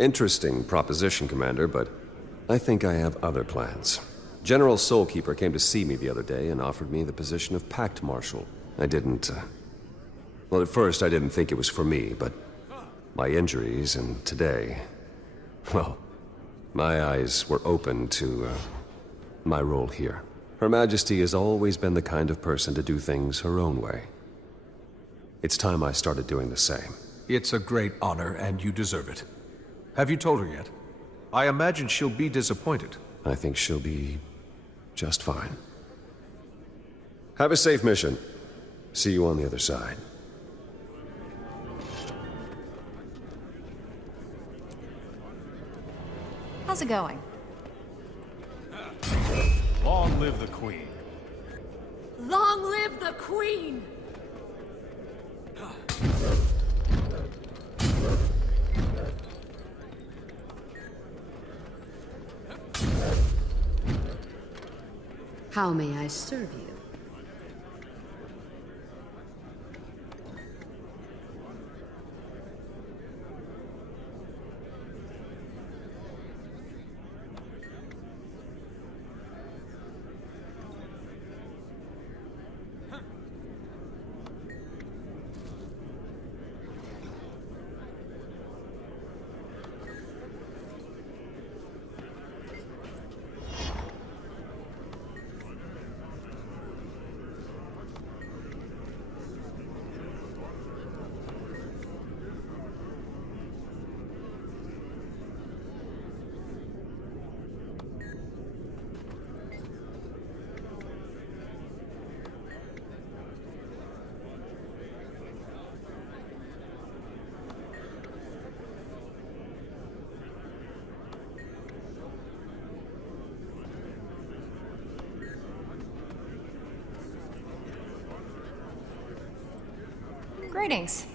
Interesting proposition, Commander, but I think I have other plans. General Soulkeeper came to see me the other day and offered me the position of Pact Marshal. I didn't, well, at first I didn't think it was for me, but my injuries and today, well, my eyes were open to, my role here. Her Majesty has always been the kind of person to do things her own way. It's time I started doing the same. It's a great honor, and you deserve it. Have you told her yet? I imagine she'll be disappointed. I think she'll be just fine. Have a safe mission. See you on the other side. How's it going? Long live the Queen. Long live the Queen! How may I serve you? Greetings.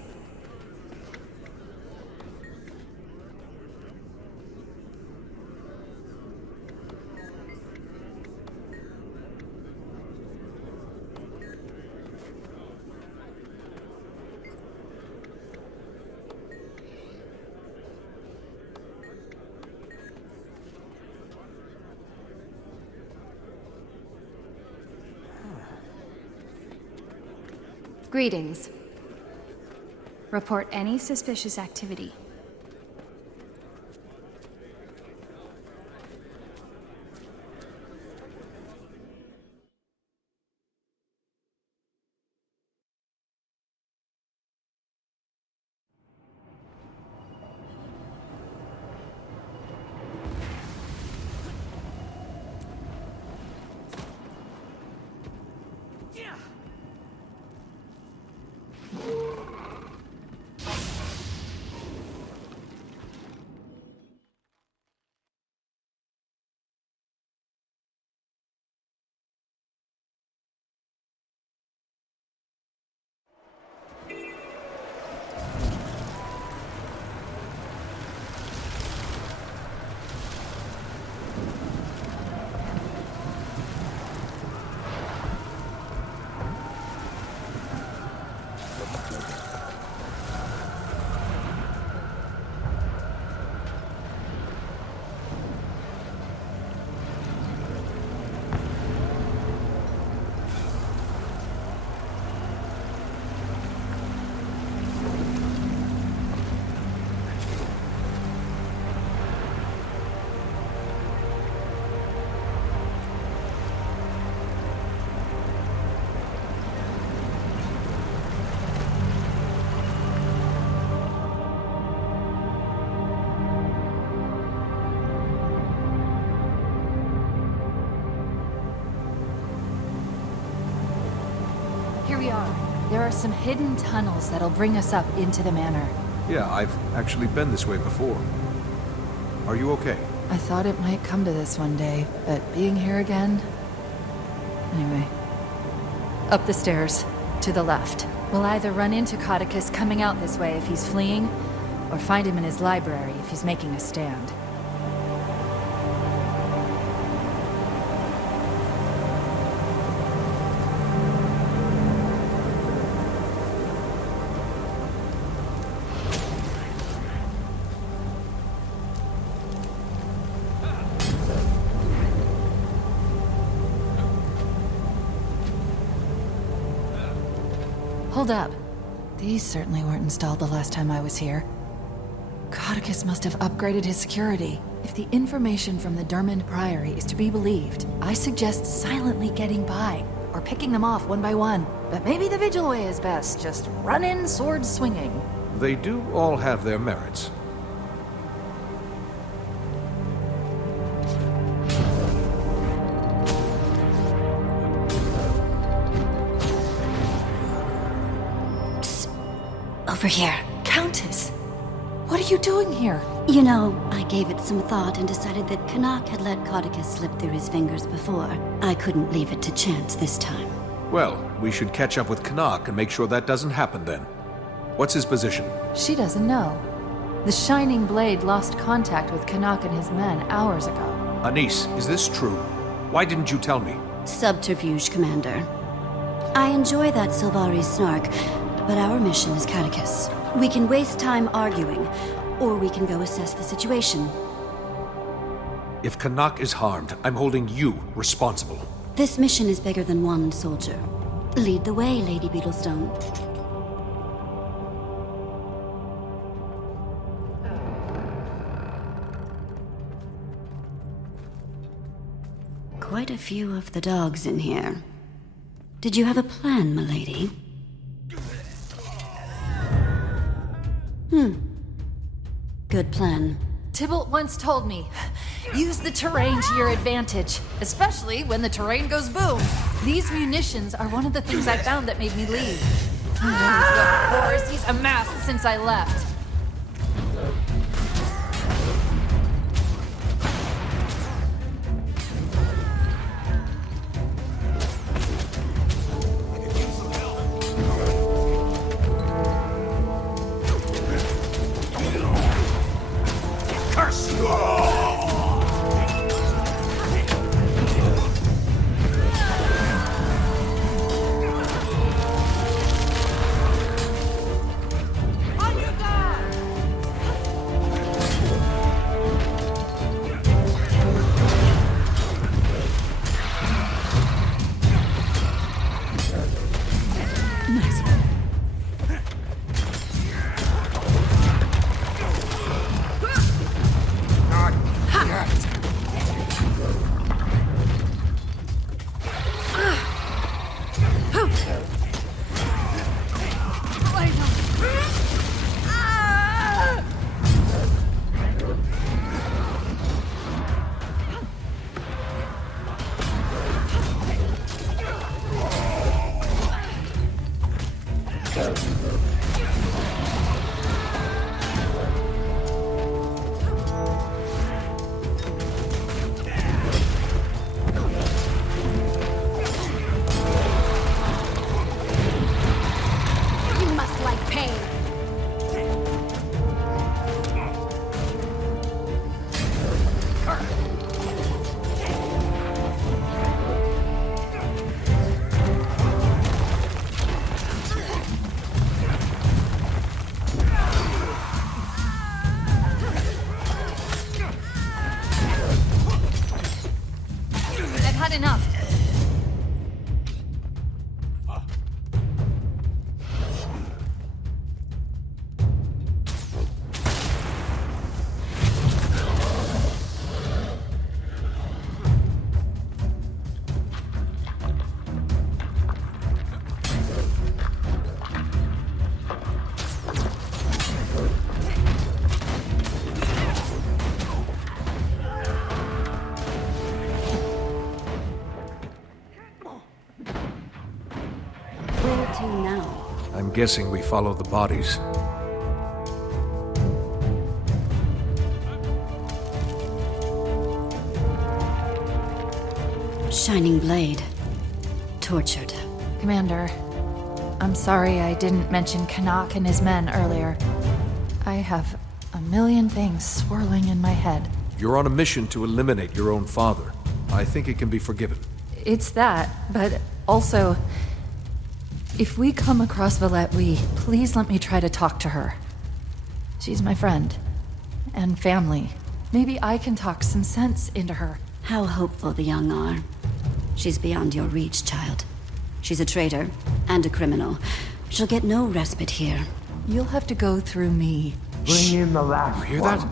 Greetings. Report any suspicious activity. Here we are. There are some hidden tunnels that'll bring us up into the manor. Yeah, I've actually been this way before. Are you okay? I thought it might come to this one day, but being here again... Anyway. Up the stairs, to the left. We'll either run into Codicus coming out this way if he's fleeing, or find him in his library if he's making a stand. Hold up. These certainly weren't installed the last time I was here. Codicus must have upgraded his security. If the information from the Dermond Priory is to be believed, I suggest silently getting by, or picking them off one by one. But maybe the Vigil way is best, just run in sword swinging. They do all have their merits. Over here. Countess! What are you doing here? You know, I gave it some thought and decided that Canuck had let Codicus slip through his fingers before. I couldn't leave it to chance this time. Well, we should catch up with Canuck and make sure that doesn't happen then. What's his position? She doesn't know. The Shining Blade lost contact with Canuck and his men hours ago. Anise, is this true? Why didn't you tell me? Subterfuge, Commander. I enjoy that Sylvari snark, but our mission is Catechus. We can waste time arguing, or we can go assess the situation. If Canuck is harmed, I'm holding you responsible. This mission is bigger than one soldier. Lead the way, Lady Beetlestone. Quite a few of the dogs in here. Did you have a plan, milady? Good plan. Tybalt once told me, use the terrain to your advantage, especially when the terrain goes boom. These munitions are one of the things I found that made me leave. Who knows what horrors he's amassed since I left. I'm guessing we follow the bodies. Shining Blade. Tortured. Commander, I'm sorry I didn't mention Canuck and his men earlier. I have a million things swirling in my head. You're on a mission to eliminate your own father. I think it can be forgiven. It's that, but also, if we come across Valette Wee, please let me try to talk to her. She's my friend. And family. Maybe I can talk some sense into her. How hopeful the young are. She's beyond your reach, child. She's a traitor and a criminal. She'll get no respite here. You'll have to go through me. Bring in the last You hear one. that?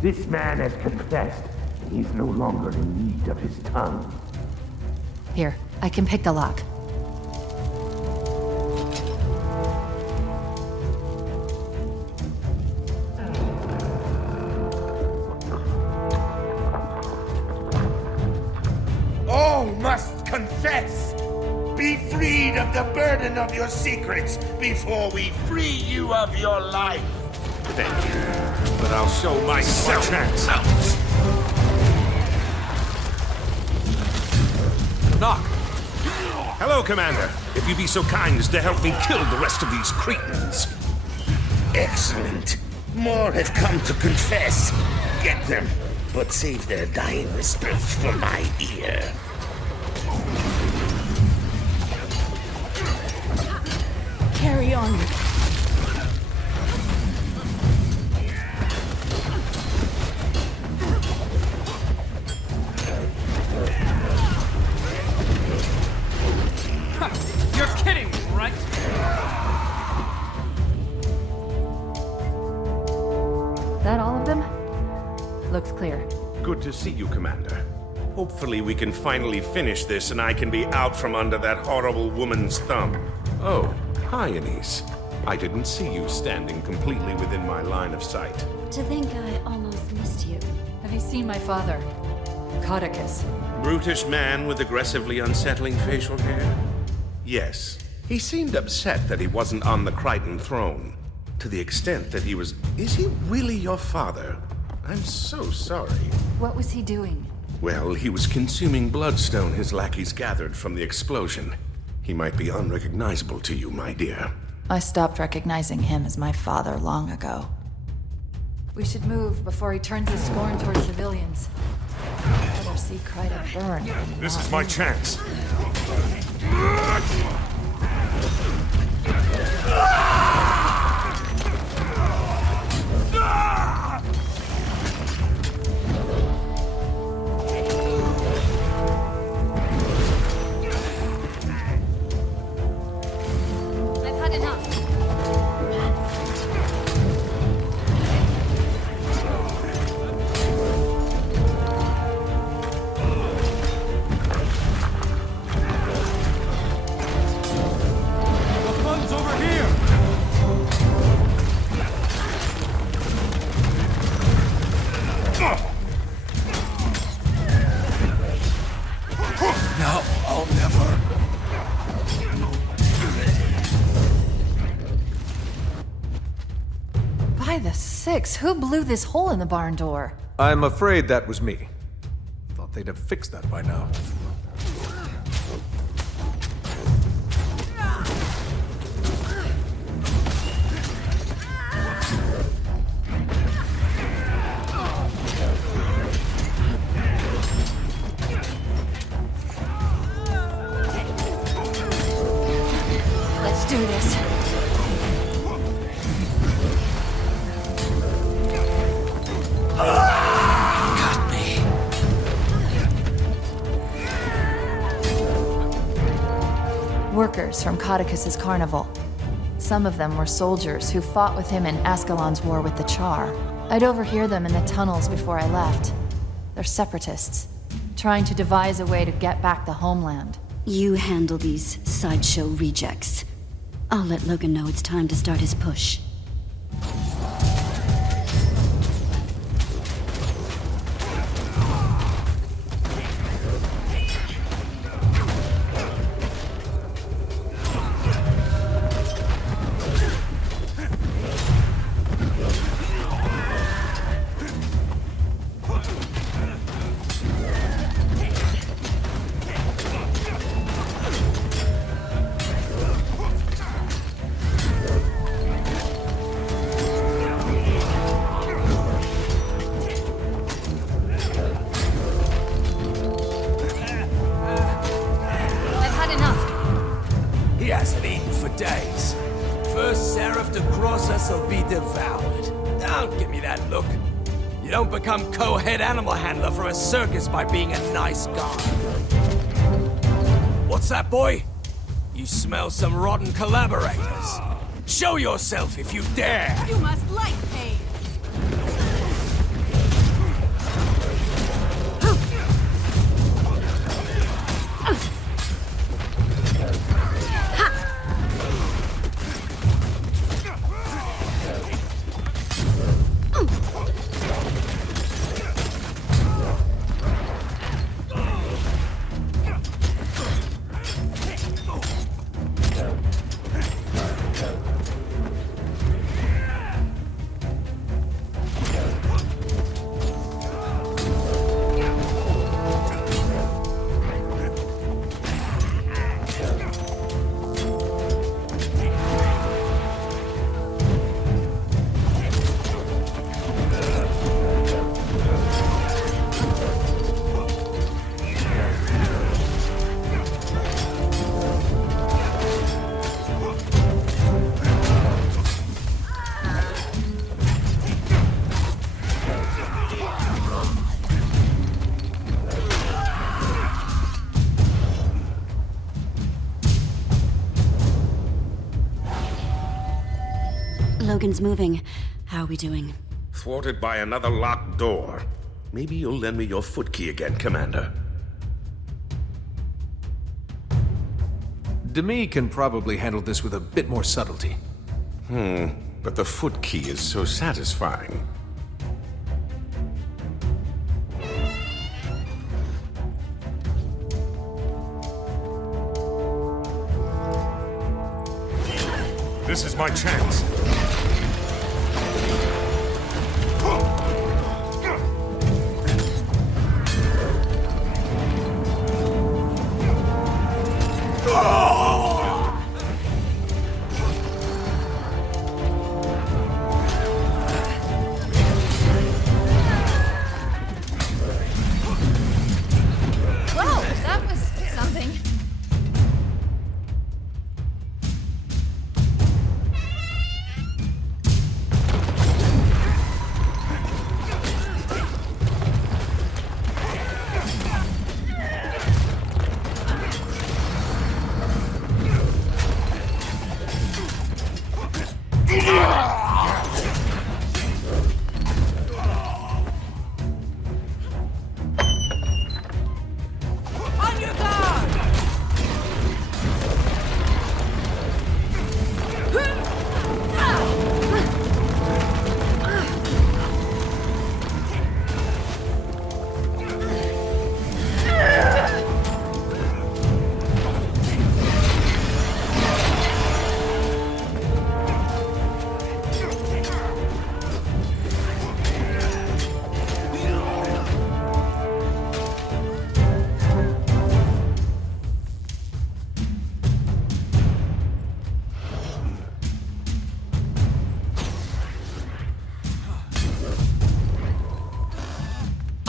This man has confessed, and he's no longer in need of his tongue. Here, I can pick the lock. All must confess! Be freed of the burden of your secrets before we free you of your life! Thank you, but I'll show myself. Knock! Hello, Commander. If you'd be so kind as to help me kill the rest of these cretins. Excellent. More have come to confess. Get them, but save their dying whispers for my ear. Carry on. You're kidding me, right? That all of them? Looks clear. Good to see you, Commander. Hopefully we can finally finish this and I can be out from under that horrible woman's thumb. Oh, hi, Anise. I didn't see you standing completely within my line of sight. To think I almost missed you. Have you seen my father? Codicus. Brutish man with aggressively unsettling facial hair? Yes. He seemed upset that he wasn't on the Crichton throne. To the extent that he was... Is he really your father? I'm so sorry. What was he doing? Well, he was consuming bloodstone his lackeys gathered from the explosion. He might be unrecognizable to you, my dear. I stopped recognizing him as my father long ago. We should move before he turns his scorn towards civilians. Better see Crichton burn. This is my chance. I've had enough. The fun's over here! No, I'll never. By the six, who blew this hole in the barn door? I'm afraid that was me. Thought they'd have fixed that by now. Let's do this. Got me. Workers from Codicus's carnival. Some of them were soldiers who fought with him in Ascalon's war with the Char. I'd overhear them in the tunnels before I left. They're separatists, trying to devise a way to get back the homeland. You handle these sideshow rejects. I'll let Logan know it's time to start his push. I've had enough. He hasn't eaten for days. First seraph to cross us will be devoured. Don't give me that look. You don't become co-head animal handler for a circus by being a nice guy. What's that, boy? You smell some rotten collaborators. Show yourself if you dare! You must like pain. Logan's moving. How are we doing? Thwarted by another locked door. Maybe you'll lend me your foot key again, Commander. Demi can probably handle this with a bit more subtlety. But the foot key is so satisfying. This is my chance. Whoa, that was something. On your guard!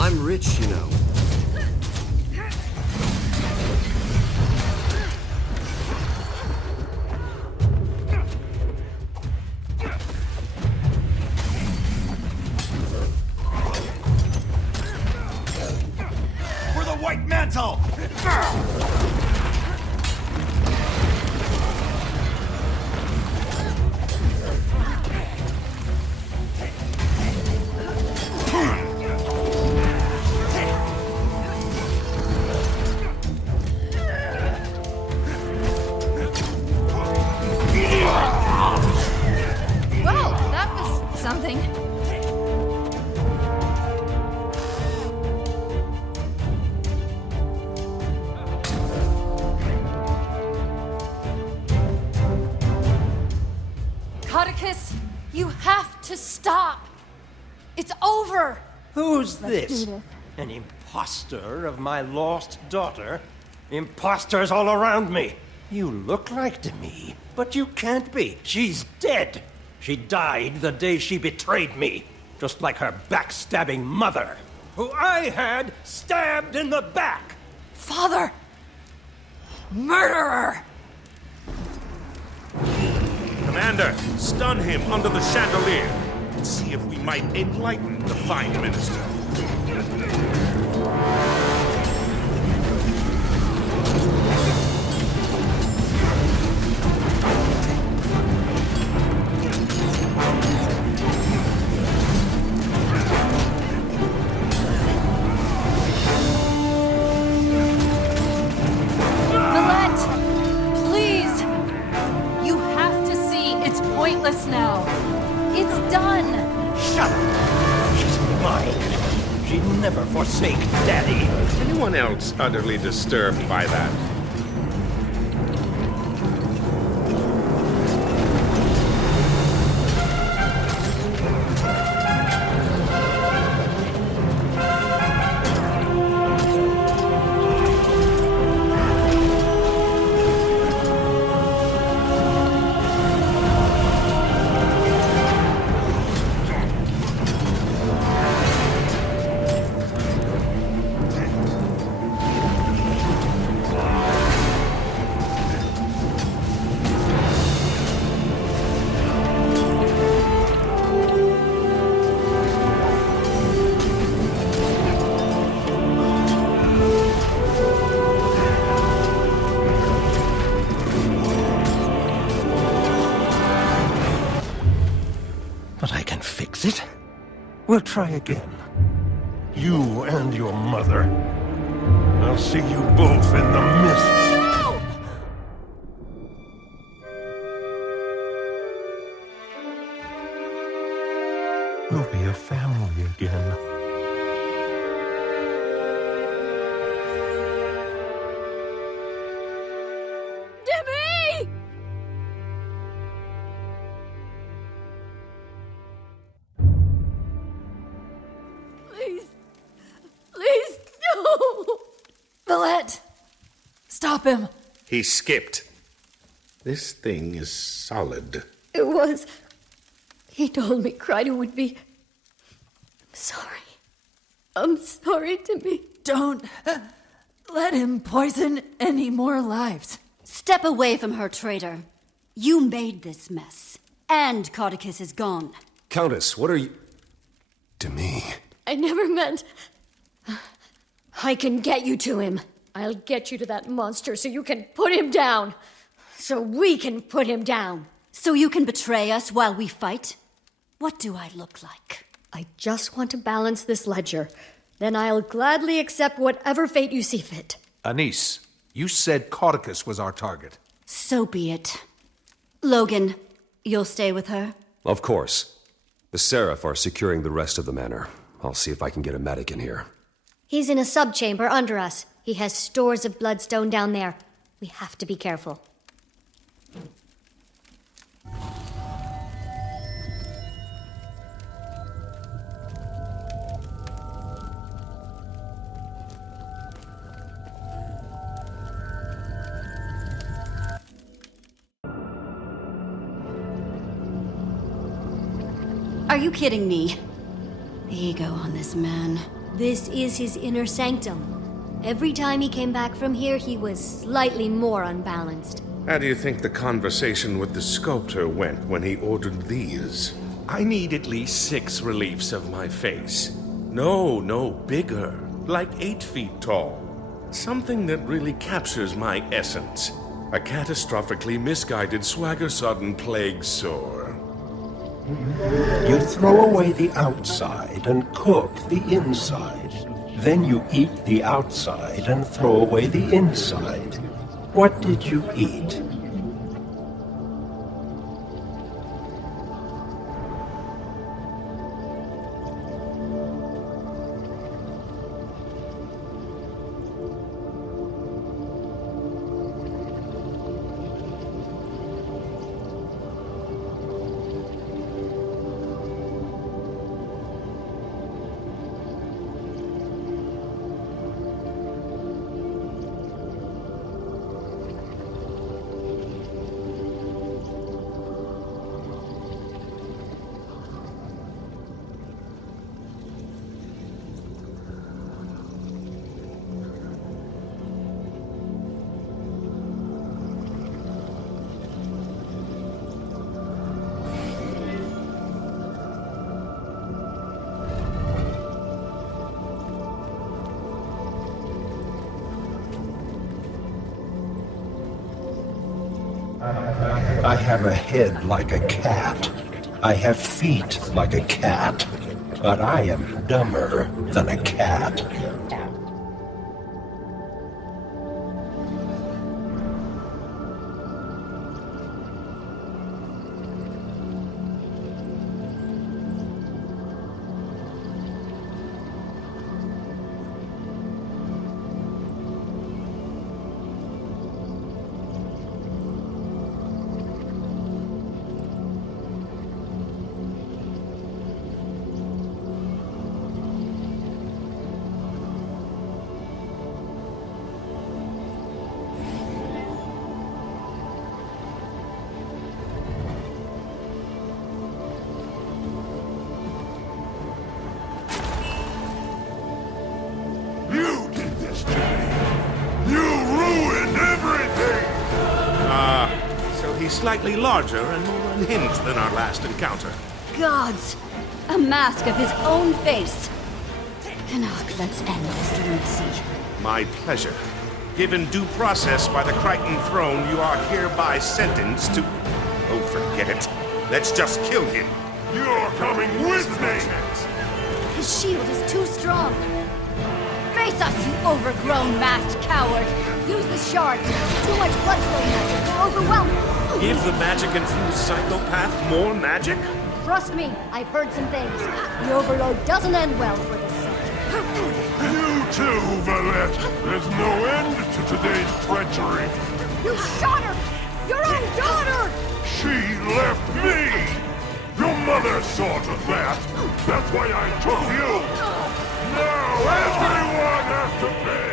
I'm rich, you know. For the White Mantle! Whoa, that was something. Codicus, you have to stop. It's over. Who's this? An imposter of my lost daughter? Imposters all around me. You look like Demi, but you can't be. She's dead. She died the day she betrayed me, just like her backstabbing mother, who I had stabbed in the back. Father! Murderer! Commander, stun him under the chandelier and see if we might enlighten the fine minister. Millette! Please! You have to see it's pointless now. It's done! Shut up! She's mine. She'd never forsake Daddy. Anyone else utterly disturbed by that? exit. We'll try again. You and your mother. I'll see you both in the mists. We'll be a family again. Demi! Please. Please, no! Valette! Stop him! He skipped. This thing is solid. It was. He told me Crichton would be. I'm sorry, Demi. Don't let him poison any more lives. Step away from her, traitor. You made this mess. And Codicus is gone. Countess, what are you... To me. I never meant. I can get you to him. I'll get you to that monster so you can put him down. So we can put him down. So you can betray us while we fight? What do I look like? I just want to balance this ledger. Then I'll gladly accept whatever fate you see fit. Anise, you said Codicus was our target. So be it. Logan, you'll stay with her? Of course. The Seraph are securing the rest of the manor. I'll see if I can get a medic in here. He's in a subchamber under us. He has stores of bloodstone down there. We have to be careful. Are you kidding me? The ego on this man. This is his inner sanctum. Every time he came back from here, he was slightly more unbalanced. How do you think the conversation with the sculptor went when he ordered these? I need at least 6 reliefs of my face. No, bigger. Like 8 feet tall. Something that really captures my essence. A catastrophically misguided swagger-sodden plague sore. You throw away the outside and cook the inside. Then you eat the outside and throw away the inside. What did you eat? I have a head like a cat. I have feet like a cat. But I am dumber than a cat. Slightly larger and more unhinged than our last encounter. Gods! A mask of his own face! Canuck, let's end this lunacy. My pleasure. Given due process by the Crichton throne, you are hereby sentenced to... Oh, forget it. Let's just kill him. You're coming with me! His shield is too strong. Face us, you overgrown masked coward! Use the shards! Too much bloodstone magic will overwhelm him! Give the magic-infused psychopath more magic? Trust me, I've heard some things. The overload doesn't end well for this set. You too, Valette! There's no end to today's treachery! You shot her! Your own daughter! She left me! Your mother saw to that! That's why I took you! Now everyone has to pay!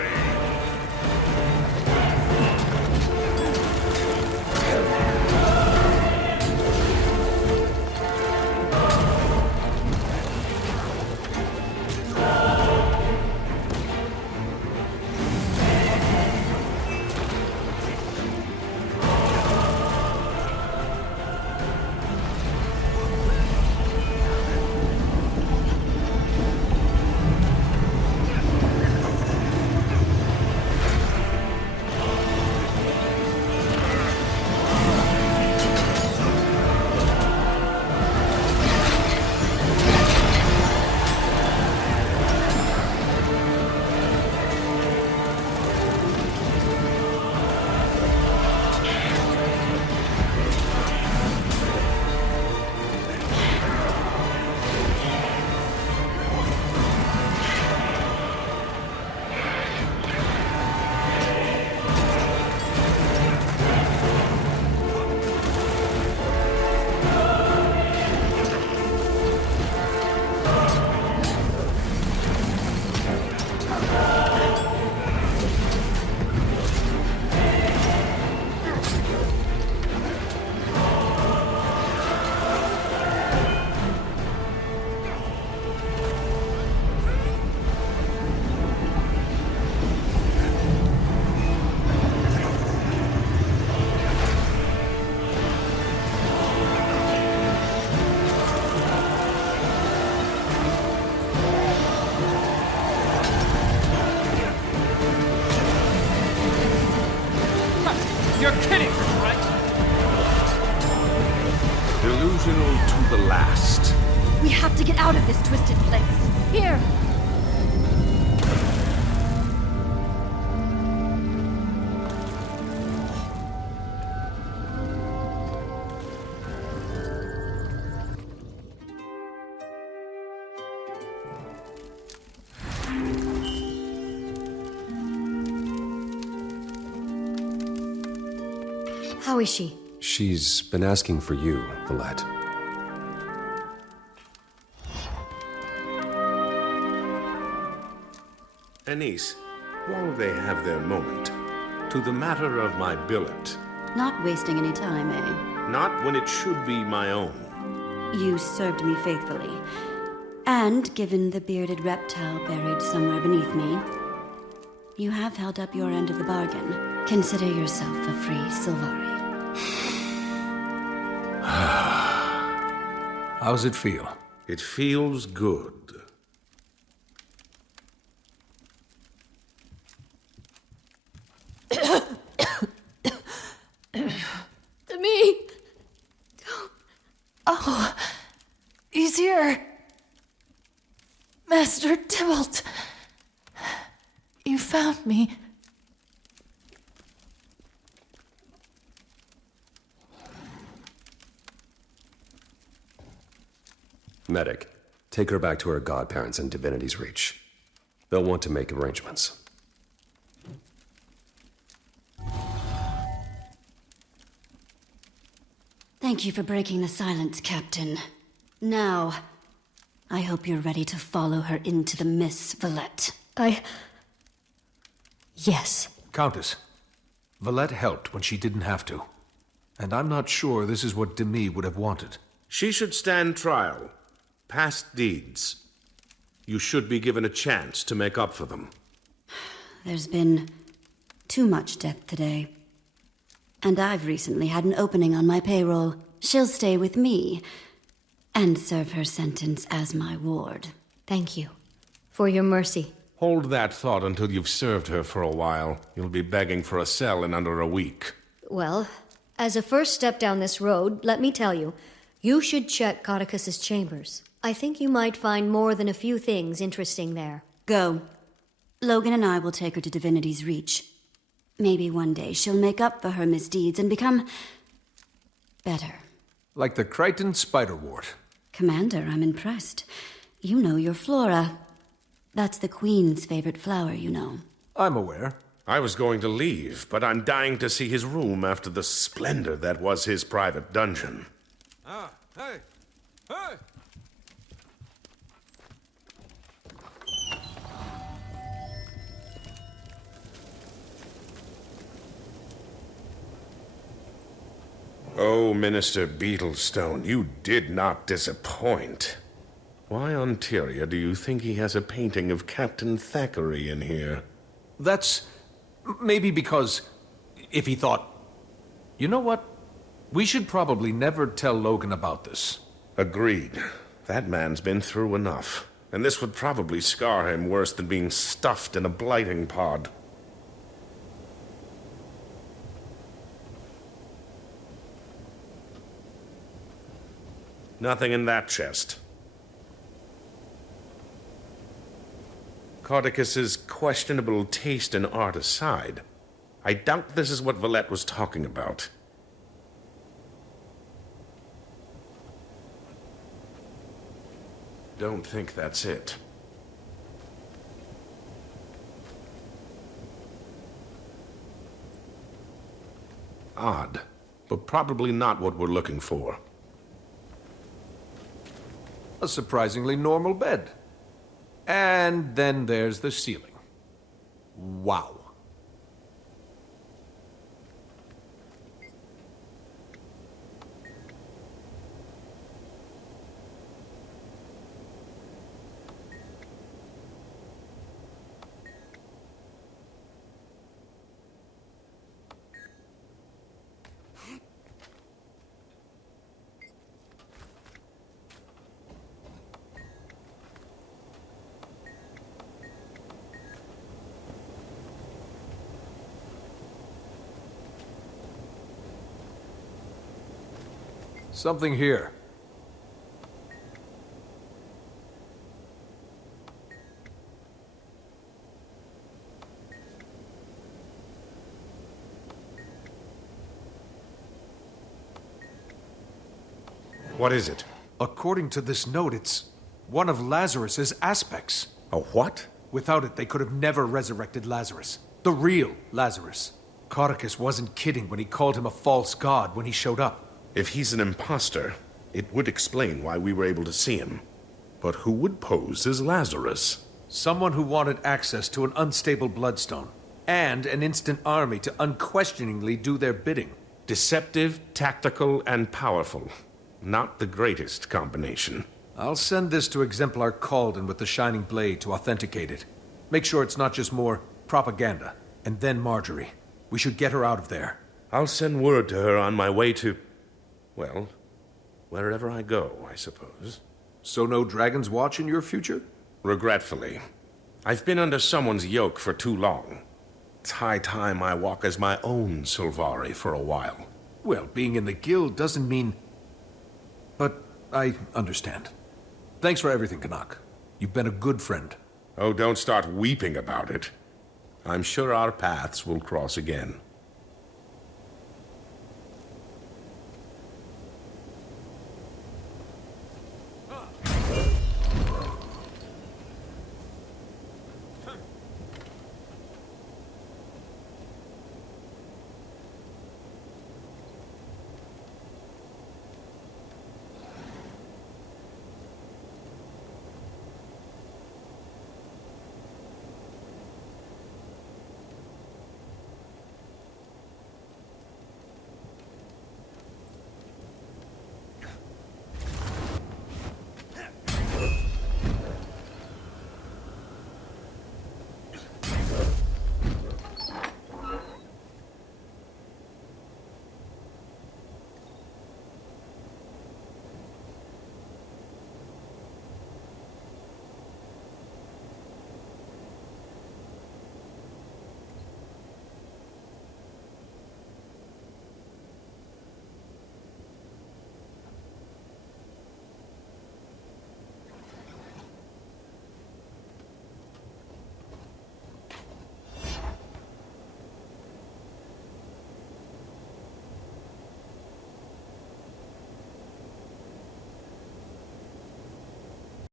You're kidding, right? Delusional to the last. We have to get out of this twisted place. Here! How is she? She's been asking for you, Valette. Anise, while they have their moment, to the matter of my billet. Not wasting any time, eh? Not when it should be my own. You served me faithfully. And given the bearded reptile buried somewhere beneath me, you have held up your end of the bargain. Consider yourself a free Sylvari. How's it feel? It feels good. To me! Oh, he's here. Master Tybalt. You found me. Medic, take her back to her godparents in Divinity's Reach. They'll want to make arrangements. Thank you for breaking the silence, Captain. Now, I hope you're ready to follow her into the Miss Valette. Yes. Countess, Valette helped when she didn't have to. And I'm not sure this is what Demi would have wanted. She should stand trial. Past deeds. You should be given a chance to make up for them. There's been too much death today. And I've recently had an opening on my payroll. She'll stay with me and serve her sentence as my ward. Thank you for your mercy. Hold that thought until you've served her for a while. You'll be begging for a cell in under a week. Well, as a first step down this road, let me tell you, You should check Codicus's chambers. I think you might find more than a few things interesting there. Go. Logan and I will take her to Divinity's Reach. Maybe one day she'll make up for her misdeeds and become... better. Like the Crichton spiderwort. Commander, I'm impressed. You know your flora. That's the Queen's favorite flower, you know. I'm aware. I was going to leave, but I'm dying to see his room after the splendor that was his private dungeon. Ah, hey! Hey! Oh, Minister Beetlestone, you did not disappoint. Why on Tyria do you think he has a painting of Captain Thackeray in here? That's... maybe because... if he thought... You know what? We should probably never tell Logan about this. Agreed. That man's been through enough. And this would probably scar him worse than being stuffed in a blighting pod. Nothing in that chest. Codicus's questionable taste in art aside, I doubt this is what Valette was talking about. Don't think that's it. Odd, but probably not what we're looking for. A surprisingly normal bed. And then there's the ceiling. Wow. Something here. What is it? According to this note, it's one of Lazarus's aspects. A what? Without it, they could have never resurrected Lazarus. The real Lazarus. Codicus wasn't kidding when he called him a false god when he showed up. If he's an imposter, it would explain why we were able to see him. But who would pose as Lazarus? Someone who wanted access to an unstable bloodstone, and an instant army to unquestioningly do their bidding. Deceptive, tactical, and powerful. Not the greatest combination. I'll send this to Exemplar Calden with the Shining Blade to authenticate it. Make sure it's not just more propaganda. And then Marjorie. We should get her out of there. I'll send word to her on my way to... well, wherever I go, I suppose. So no Dragon's Watch in your future? Regretfully. I've been under someone's yoke for too long. It's high time I walk as my own Sylvari for a while. Well, being in the guild doesn't mean... But I understand. Thanks for everything, Canuck. You've been a good friend. Oh, don't start weeping about it. I'm sure our paths will cross again.